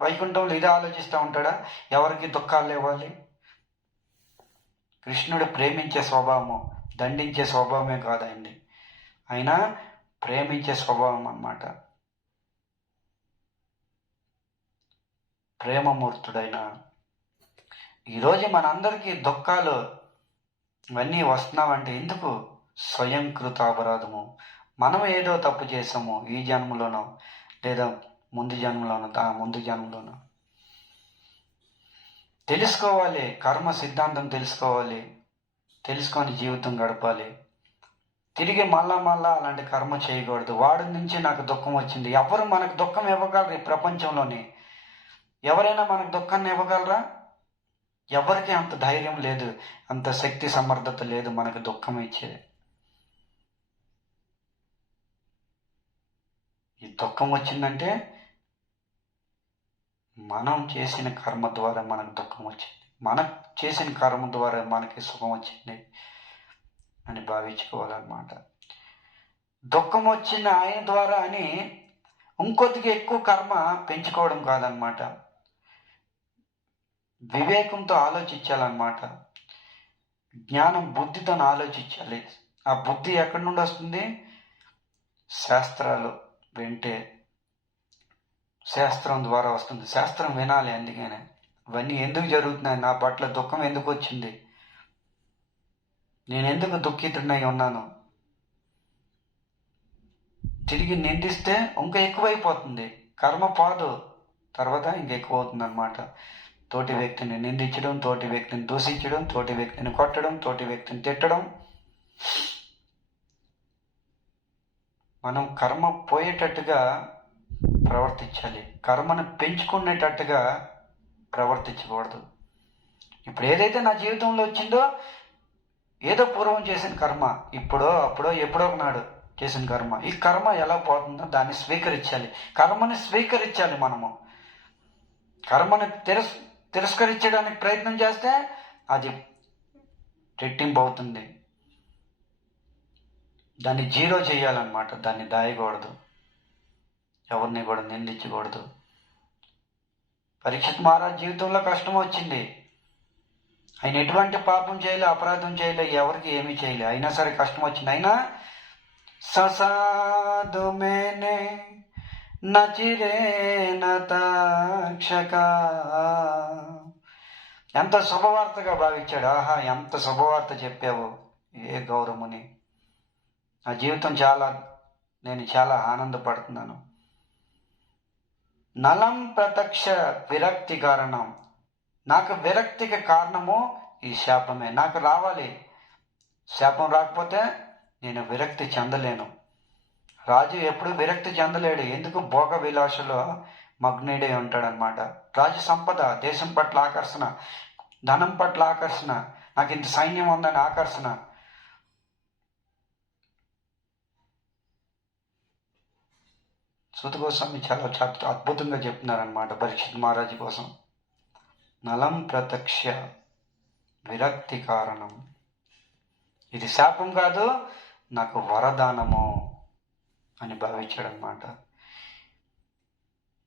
వైకుంఠంలో ఇదే ఆలోచిస్తూ ఉంటాడా, ఎవరికి దుఃఖాలు ఇవ్వాలి? కృష్ణుడు ప్రేమించే స్వభావము, దండించే స్వభావమే కాదు ఆయన్ని. ఆయన ప్రేమించే స్వభావం అన్నమాట. ప్రేమమూర్తుడైన. ఈరోజు మనందరికీ దుఃఖాలు ఇవన్నీ వస్తున్నామంటే ఎందుకు? స్వయంకృత అపరాధము. మనం ఏదో తప్పు చేసాము ఈ జన్మలోనో, లేదా ముందు జన్మలోనో. తెలుసుకోవాలి, కర్మ సిద్ధాంతం తెలుసుకొని జీవితం గడపాలి. తిరిగి మళ్ళా అలాంటి కర్మ చేయకూడదు. వాడి నుంచి నాకు దుఃఖం వచ్చింది. ఎవరు మనకు దుఃఖం ఇవ్వగలరు ఈ ప్రపంచంలోని? ఎవరైనా మనకు దుఃఖాన్ని ఇవ్వగలరా? ఎవరికి అంత ధైర్యం లేదు, అంత శక్తి సమర్థత లేదు మనకు దుఃఖం ఇచ్చేది. ఈ దుఃఖం వచ్చిందంటే మనం చేసిన కర్మ ద్వారా మనకు దుఃఖం వచ్చింది, మనం చేసిన కర్మ ద్వారా మనకి సుఖం వచ్చింది అని భావించుకోవాలన్నమాట. దుఃఖం వచ్చిన ఆయన ద్వారా అని ఇంకొద్దిగా ఎక్కువ కర్మ పెంచుకోవడం కాదనమాట. వివేకంతో ఆలోచించాలన్నమాట. జ్ఞానం బుద్ధితో ఆలోచించాలి. ఆ బుద్ధి ఎక్కడి నుండి వస్తుంది? శాస్త్రాలు వింటే, శాస్త్రం ద్వారా వస్తుంది. శాస్త్రం వినాలి. అందుకనే ఇవన్నీ ఎందుకు జరుగుతున్నాయి, నా పట్ల దుఃఖం ఎందుకు వచ్చింది, నేను ఎందుకు దుఃఖితుడినై ఉన్నాను, తిరిగి నిందిస్తే ఇంకా ఎక్కువైపోతుంది. కర్మ పోదు, తర్వాత ఇంకెక్కువ అవుతుంది అన్నమాట. తోటి వ్యక్తిని నిందించడం, తోటి వ్యక్తిని దూషించడం, తోటి వ్యక్తిని కొట్టడం, తోటి వ్యక్తిని తిట్టడం. మనం కర్మ పోయేటట్టుగా ప్రవర్తించాలి, కర్మను పెంచుకునేటట్టుగా ప్రవర్తించకూడదు. ఇప్పుడు ఏదైతే నా జీవితంలో వచ్చిందో, ఏదో పూర్వం చేసిన కర్మ, ఇప్పుడో అప్పుడో ఎప్పుడో ఒకనాడు చేసిన కర్మ, ఈ కర్మ ఎలా పోతుందో దాన్ని స్వీకరించాలి. కర్మని స్వీకరించాలి. మనము కర్మని తిరస్కరించడానికి ప్రయత్నం చేస్తే అది రెట్టింపు అవుతుంది. దాన్ని జీరో చేయాలన్నమాట. దాన్ని దాయకూడదు, ఎవరిని కూడా నిందించకూడదు. పరీక్షిత్ మహారాజ్ జీవితంలో కష్టం వచ్చింది. ఆయన ఎటువంటి పాపం చేయలే, అపరాధం చేయలే, ఎవరికి ఏమీ చేయలే, అయినా సరే కష్టం వచ్చింది. అయినా ససాధు మేనే నచిరే నక్షక, ఎంత శుభవార్తగా భావించాడు. ఆహా, ఎంత శుభవార్త చెప్పావు, ఏ గౌరవముని. నా జీవితం నేను చాలా ఆనందపడుతున్నాను. నలం ప్రత్యక్ష విరక్తి కారణం, నాకు విరక్తికి కారణము ఈ శాపమే. నాకు రావాలి, శాపం రాకపోతే నేను విరక్తి చెందలేను. రాజు ఎప్పుడు విరక్తి చెందలేడు. ఎందుకు? భోగ విలాసలో మగ్నుడై ఉంటాడనమాట. రాజు సంపద, దేశం పట్ల ఆకర్షణ, ధనం పట్ల ఆకర్షణ, నాకు ఇంత సైన్యం ఉందని ఆకర్షణ. సూత గోస్వామి చాలా అద్భుతంగా చెప్తున్నారనమాట పరీక్షిత్ మహారాజు కోసం. నలం ప్రత్యక్ష విరక్తి కారణం, ఇది శాపం కాదు, నాకు వరదానము అని భావించాడనమాట.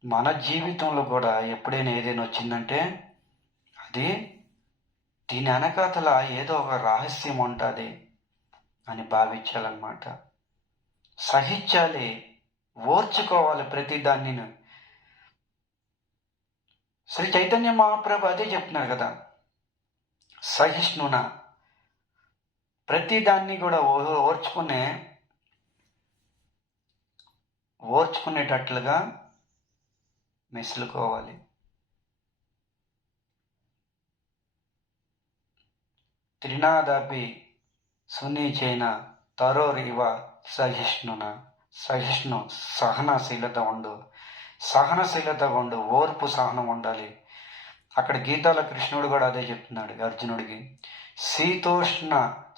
మన జీవితంలో కూడా ఎప్పుడైనా ఏదైనా వచ్చిందంటే అది దీని వెనకాతల ఏదో ఒక రహస్యం ఉంటుంది అని భావించాలన్నమాట. సహించాలి, ఓర్చుకోవాలి ప్రతి దాన్ని. శ్రీ చైతన్య మహాప్రభు అదే చెప్తున్నారు కదా, సహిష్ణున, ప్రతి దాన్ని కూడా ఓర్చుకునేటట్లుగా మెసులుకోవాలి. త్రినాదాపి సునీచైన తరోరివ సహిష్ణున, సహనశీలత ఉండు, ఓర్పు సహనం ఉండాలి. అక్కడ గీతాలో కృష్ణుడు కూడా అదే చెప్తున్నాడు అర్జునుడికి. శీతోష్ణ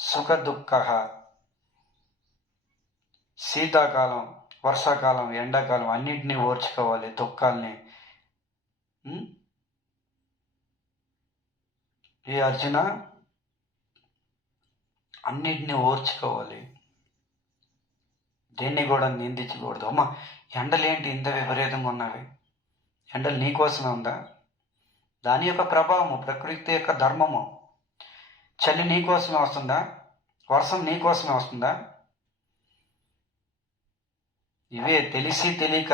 సుఖ దుఃఖ, శీతాకాలం, వర్షాకాలం, ఎండాకాలం అన్నింటినీ ఓర్చుకోవాలి, దుఃఖాల్ని. ఏ అర్జున, అన్నిటినీ ఓర్చుకోవాలి, దేన్ని కూడా నిందించకూడదు. అమ్మ, ఎండలేంటి ఇంత విపరీతంగా ఉన్నవి? ఎండలు నీకోసమే ఉందా? దాని యొక్క ప్రభావము, ప్రకృతి యొక్క ధర్మము. చలి నీకోసమే వస్తుందా? వర్షం నీకోసమే వస్తుందా? ఇవే తెలిసి తెలియక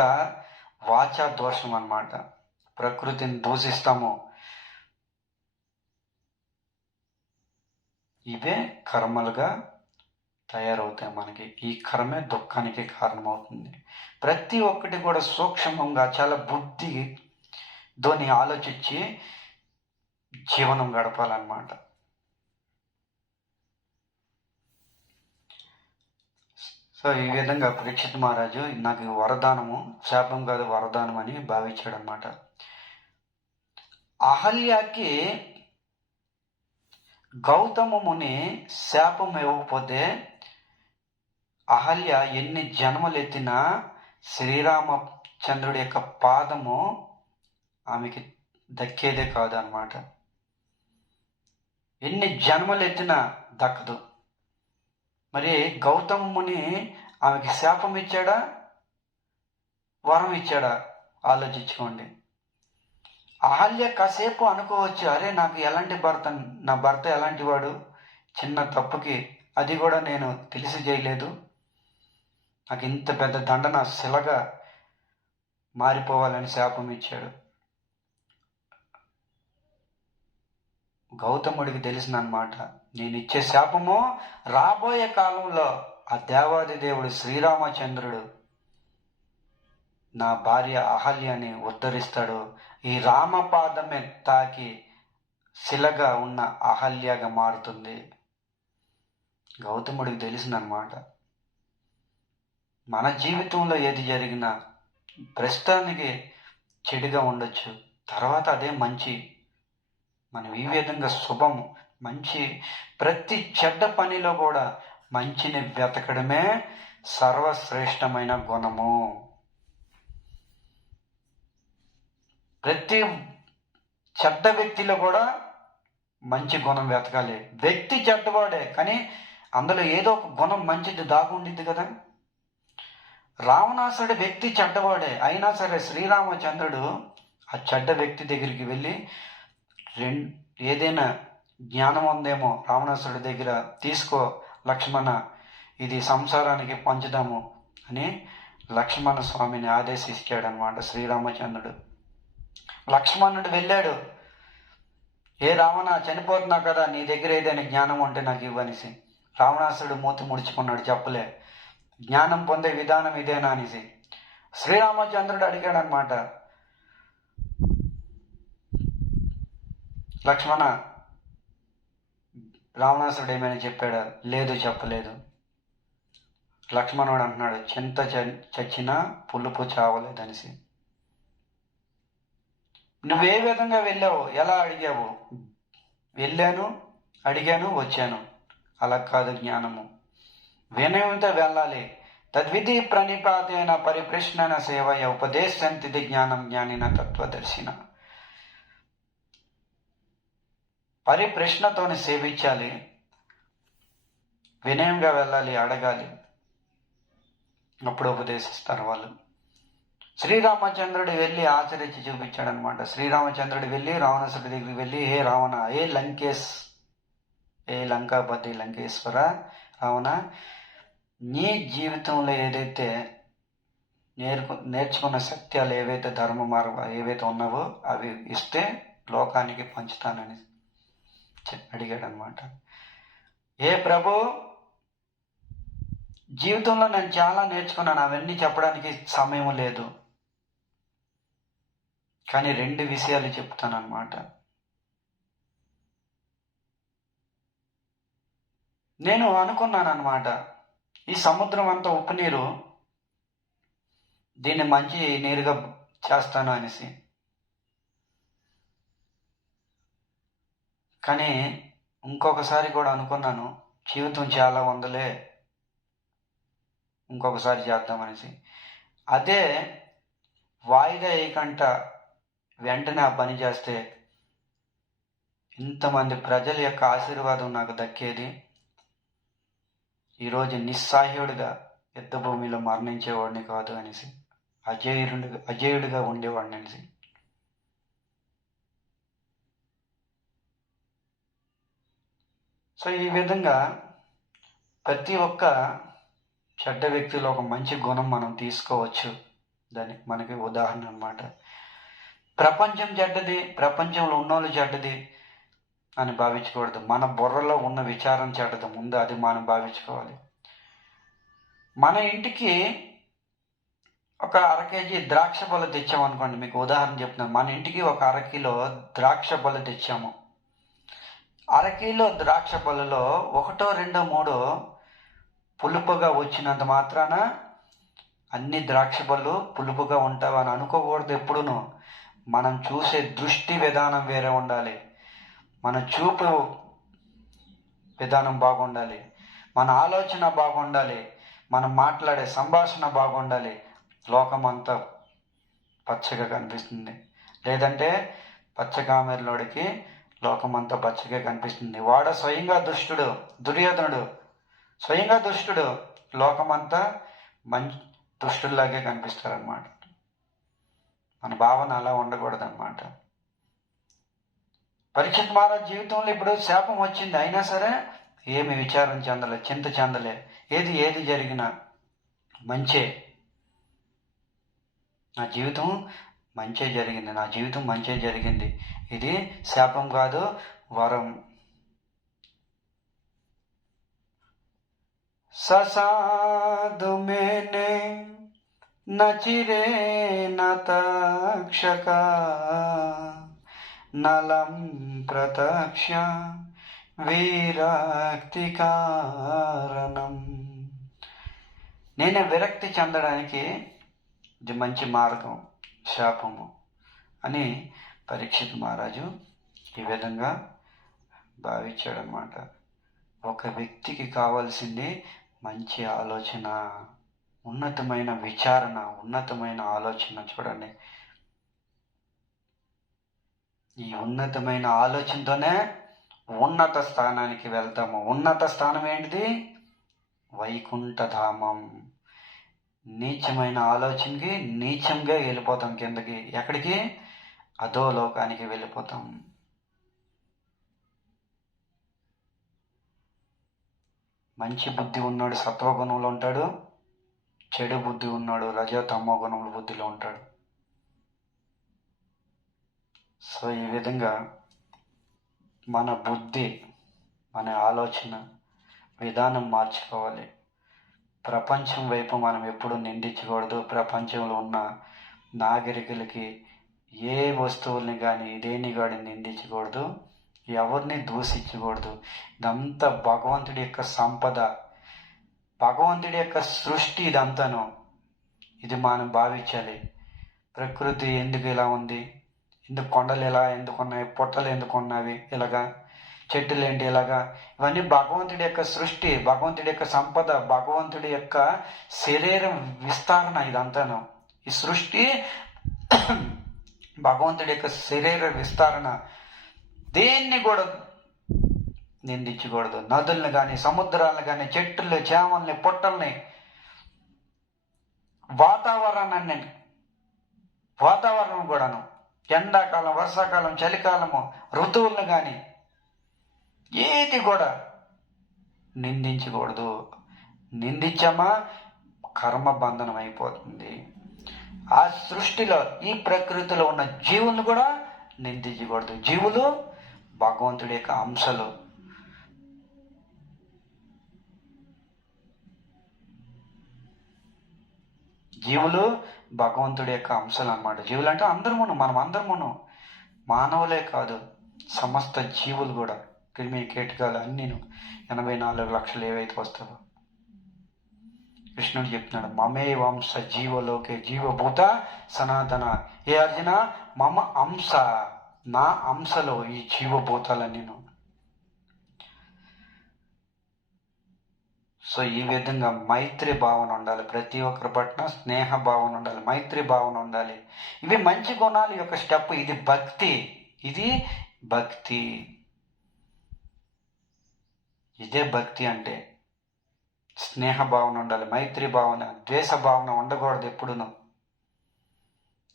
వాచా దోషం అన్నమాట. ప్రకృతిని దూషిస్తాము. ఇవే కర్మలుగా తయారవుతాయి మనకి. ఈ కర్మే దుఃఖానికి కారణమవుతుంది. ప్రతి ఒక్కటి కూడా సూక్ష్మంగా, చాలా బుద్ధితోని ఆలోచించి జీవనం గడపాలన్నమాట. సో ఈ విధంగా పరీక్షిత్ మహారాజు నాకు వరదానము, శాపం కాదు వరదానం అని భావించాడు అనమాట. అహల్యకి గౌతమ ముని శాపం ఇవ్వకపోతే అహల్య ఎన్ని జన్మలెత్తినా శ్రీరామచంద్రుడి యొక్క పాదము ఆమెకి దక్కేదే కాదు అన్నమాట. ఎన్ని జన్మలెత్తినా దక్కదు. మరి గౌతమ ముని ఆమెకి శాపం ఇచ్చాడా, వరం ఇచ్చాడా? ఆలోచించుకోండి. అహల్య కాసేపు అనుకోవచ్చు, అరే నాకు ఎలాంటి భర్త, నా భర్త ఎలాంటి వాడు, చిన్న తప్పుకి, అది కూడా నేను తెలిసి చేయలేదు, నాకు ఇంత పెద్ద దండన శిలగా మారిపోవాలని శాపం ఇచ్చాడు. గౌతముడికి తెలిసిందనమాట, నేను ఇచ్చే శాపము రాబోయే కాలంలో ఆ దేవాది దేవుడు శ్రీరామచంద్రుడు నా భార్య అహల్యని ఉద్ధరిస్తాడు. ఈ రామపాదమే తాకి శిలగా ఉన్న అహల్యగా మారుతుంది. గౌతముడికి తెలిసిందనమాట. మన జీవితంలో ఏది జరిగినా ప్రస్తుతానికి చెడుగా ఉండొచ్చు, తర్వాత అదే మంచి. మనం ఈ విధంగా శుభము మంచి, ప్రతి చెడ్డ పనిలో కూడా మంచిని వెతకడమే సర్వశ్రేష్టమైన గుణము. ప్రతి చెడ్డ వ్యక్తిలో కూడా మంచి గుణం వెతకాలి. వ్యక్తి చెడ్డవాడే, కానీ అందులో ఏదో ఒక గుణం మంచిది దాగుండిద్ది కదా. రావణాసురుడు వ్యక్తి చెడ్డవాడే, అయినా సరే శ్రీరామచంద్రుడు ఆ చెడ్డ వ్యక్తి దగ్గరికి వెళ్ళి ఏదైనా జ్ఞానం ఉందేమో రావణాసురుడి దగ్గర తీసుకో లక్ష్మణ, ఇది సంసారానికి పంచుదాము అని లక్ష్మణ స్వామిని ఆదేశించాడనమాట శ్రీరామచంద్రుడు. లక్ష్మణుడు వెళ్ళాడు, ఏ రావణ చనిపోతున్నావు కదా, నీ దగ్గర ఏదైనా జ్ఞానం ఉంటే నాకు ఇవ్వనిసి. రావణాసురుడు మూతి ముడుచుకున్నాడు, చెప్పలే. జ్ఞానం పొందే విధానం ఇదేనా అనేసి శ్రీరామచంద్రుడు అడిగాడనమాట, లక్ష్మణ రావణాసురుడు ఏమైనా చెప్పాడా? లేదు, చెప్పలేదు. లక్ష్మణుడు అంటున్నాడు, చింత చచ్చినా పులుపు చావలేదనిసి. నువ్వే విధంగా వెళ్ళావు, ఎలా అడిగావు? వెళ్ళాను, అడిగాను, వచ్చాను. అలా కాదు జ్ఞానము. వినయంతో వెళ్ళాలి. తద్విధి ప్రణిపాతేన పరిప్రశ్న సేవయ ఉపదేశంతిది జ్ఞానం జ్ఞానిన తత్వదర్శిన. పరిప్రశ్నతోని సేవించాలి, వినయంగా వెళ్ళాలి, అడగాలి, అప్పుడు ఉపదేశిస్తారు వాళ్ళు. శ్రీరామచంద్రుడు వెళ్ళి ఆచరించి చూపించాడనమాట. శ్రీరామచంద్రుడు వెళ్ళి రావణాసుడి దగ్గరికి వెళ్ళి, హే రావణ, ఏ లంకాపతి లంకేశ్వర రావణ, నీ జీవితంలో ఏదైతే నేర్చుకున్న సత్యాలు, ఏవైతే ధర్మ మార్గం ఏవైతే ఉన్నావో అవి ఇస్తే లోకానికి పంచుతానని అడిగాడనమాట. ఏ ప్రభు, జీవితంలో నేను చాలా నేర్చుకున్నాను, అవన్నీ చెప్పడానికి సమయం లేదు, కానీ 2 విషయాలు చెప్తానమాట. నేను అనుకున్నాను అనమాట, ఈ సముద్రం అంతా ఉప్పు నీరు, దీన్ని మంచి నీరుగా చేస్తాను అనేసి. కానీ ఇంకొకసారి కూడా అనుకున్నాను, జీవితం చాలా ఉందలే, ఇంకొకసారి చేద్దామనేసి. అదే వాయిదా వేయకుండా వెంటనే ఆ పని చేస్తే ఇంతమంది ప్రజల యొక్క ఆశీర్వాదం నాకు దక్కేది. ఈరోజు నిస్సహాయుడిగా యుద్ధ భూమిలో మరణించేవాడిని కాదు అనేసి, అజేయుడిగా ఉండేవాడిని అనేసి. సో ఈ విధంగా ప్రతి ఒక్క చెడ్డ వ్యక్తిలో ఒక మంచి గుణం మనం తీసుకోవచ్చు. దాని మనకి ఉదాహరణ అన్నమాట. ప్రపంచం చెడ్డది, ప్రపంచంలో ఉన్నోళ్ళు చెడ్డది అని భావించకూడదు. మన బుర్రలో ఉన్న విచారం చెడ్డది, ముందు అది మనం భావించుకోవాలి. మన ఇంటికి ఒక 1/2 కేజీ ద్రాక్ష పళ్ళు తెచ్చామనుకోండి, మీకు ఉదాహరణ చెప్తున్నాను. మన ఇంటికి ఒక 1/2 కిలో ద్రాక్ష పళ్ళు తెచ్చాము. 1/2 కిలో ద్రాక్ష పళ్ళలో 1, 2, 3 పులుపుగా వచ్చినంత మాత్రాన అన్ని ద్రాక్ష పళ్ళు పులుపుగా ఉంటావని అనుకోకూడదు ఎప్పుడును. మనం చూసే దృష్టి విధానం వేరే ఉండాలి, మన చూపు విధానం బాగుండాలి, మన ఆలోచన బాగుండాలి, మనం మాట్లాడే సంభాషణ బాగుండాలి. లోకం అంతా పచ్చగా కనిపిస్తుంది. లేదంటే పచ్చకామెరలోడికి లోకం అంతా పచ్చగా కనిపిస్తుంది. వాడ స్వయంగా దుష్టుడు, దుర్యోధనుడు స్వయంగా దుష్టుడు, లోకమంతా మంచి దుష్టుల్లాగే కనిపిస్తారనమాట. మన భావన అలా ఉండకూడదన్నమాట. పరీక్షిత్ మహారాజ్ జీవితంలో ఇప్పుడు శాపం వచ్చింది, అయినా సరే ఏమి విచారం చెందలే, చింత చెందలే. ఏది జరిగినా మంచే. నా జీవితం మంచే జరిగింది. ఇది శాపం కాదు, వరం. ససాధు మేనే నచిరే నతక్షక నలం ప్రతక్ష విరక్తి కారణం. నేను విరక్తి చెందడానికి ఇది మంచి మార్గం, శాపము అని పరీక్షిత్ మహారాజు ఈ విధంగా భావించాడనమాట. ఒక వ్యక్తికి కావాల్సింది మంచి ఆలోచన, ఉన్నతమైన విచారణ, ఉన్నతమైన ఆలోచన. చూడండి, ఈ ఉన్నతమైన ఆలోచనతోనే ఉన్నత స్థానానికి వెళ్తాము. ఉన్నత స్థానం ఏంటిది? వైకుంఠధామం. నీచమైన ఆలోచనకి నీచంగా వెళ్ళిపోతాం కిందకి. ఎక్కడికి? అధోలోకానికి వెళ్ళిపోతాం. మంచి బుద్ధి ఉన్నాడు సత్వగుణంలో ఉంటాడు, చెడు బుద్ధి ఉన్నాడు రజోతమో గుణముల బుద్ధిలో ఉంటాడు. సో ఈ విధంగా మన బుద్ధి, మన ఆలోచన విధానం మార్చుకోవాలి. ప్రపంచం వైపు మనం ఎప్పుడు నిందించకూడదు. ప్రపంచంలో ఉన్న నాగరికులకి ఏ వస్తువుల్ని కానీ దేన్ని కానీ నిందించకూడదు, ఎవరిని దూషించకూడదు. ఇదంతా భగవంతుడి యొక్క సంపద, భగవంతుడి యొక్క సృష్టి. ఇదంతాను ఇది మనం భావించాలి. ప్రకృతి ఎందుకు ఇలా ఉంది, ఎందుకు కొండలు ఇలా ఎందుకున్నాయి, పుట్టలు ఎందుకున్నవి ఇలాగా, చెట్టులు ఏంటి ఇలాగా, ఇవన్నీ భగవంతుడి యొక్క సృష్టి, భగవంతుడి యొక్క సంపద, భగవంతుడి యొక్క శరీరం విస్తరణ. ఇదంతాను ఈ సృష్టి భగవంతుడి యొక్క శరీర విస్తరణ. దేన్ని కూడా నిందించకూడదు. నదుల్ని కానీ, సముద్రాలను కానీ, చెట్టుల్ని, చేమల్ని, పుట్టల్ని, వాతావరణం కూడాను, ఎండాకాలం, వర్షాకాలం, చలికాలము, ఋతువులను కానీ ఏది కూడా నిందించకూడదు. నిందించామా కర్మబంధనం అయిపోతుంది. ఆ సృష్టిలో, ఈ ప్రకృతిలో ఉన్న జీవులను కూడా నిందించకూడదు. జీవులు భగవంతుడి యొక్క అంశలు. జీవులు భగవంతుడి యొక్క అంశాలు అన్నమాట. జీవులు అంటే అందరమును, మనం అందరమును, మానవులే కాదు, సమస్త జీవులు కూడా, క్రిమి కీటకాలు అన్నీను, 84 లక్షలు ఏవైతే వస్తావో. కృష్ణుడు చెప్తున్నాడు, మమే వంశ జీవలోకే జీవభూత సనాతన. ఏ అర్జున, మమ అంశ, నా అంశలో ఈ జీవభూతాలన్నీను. సో ఈ విధంగా మైత్రి భావన ఉండాలి. ప్రతి ఒక్కరి పట్ల స్నేహ భావన ఉండాలి, మైత్రి భావన ఉండాలి. ఇవి మంచి గుణాల యొక్క స్టెప్. ఇది భక్తి, ఇది భక్తి. ఇదే భక్తి అంటే. స్నేహ భావన ఉండాలి, మైత్రి భావన, ద్వేష భావన ఉండకూడదు ఎప్పుడును.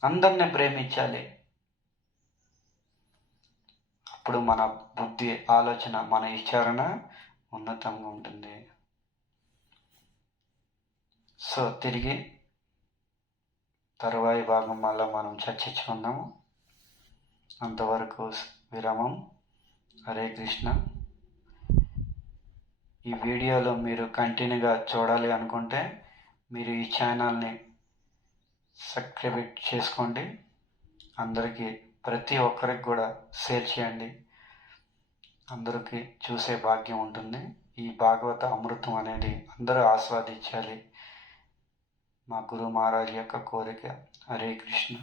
అందరినీ ప్రేమించాలి. అప్పుడు మన బుద్ధి, ఆలోచన, మన విచారణ ఉన్నతంగా ఉంటుంది. సో తిరిగి తరువాయి భాగం మళ్ళీ మనం చర్చించుకుందాము. అంతవరకు విరామం. హరే కృష్ణ. ఈ వీడియోలో మీరు కంటిన్యూగా చూడాలి అనుకుంటే మీరు ఈ ఛానల్ని సబ్స్క్రైబ్ చేసుకోండి. అందరికీ, ప్రతి ఒక్కరికి కూడా షేర్ చేయండి. అందరికీ చూసే భాగ్యం ఉంటుంది. ఈ భాగవత అమృతం అనేది అందరూ ఆస్వాదించాలి. మా గురు మహారాజ్ యొక్క కోరిక. హరే కృష్ణ.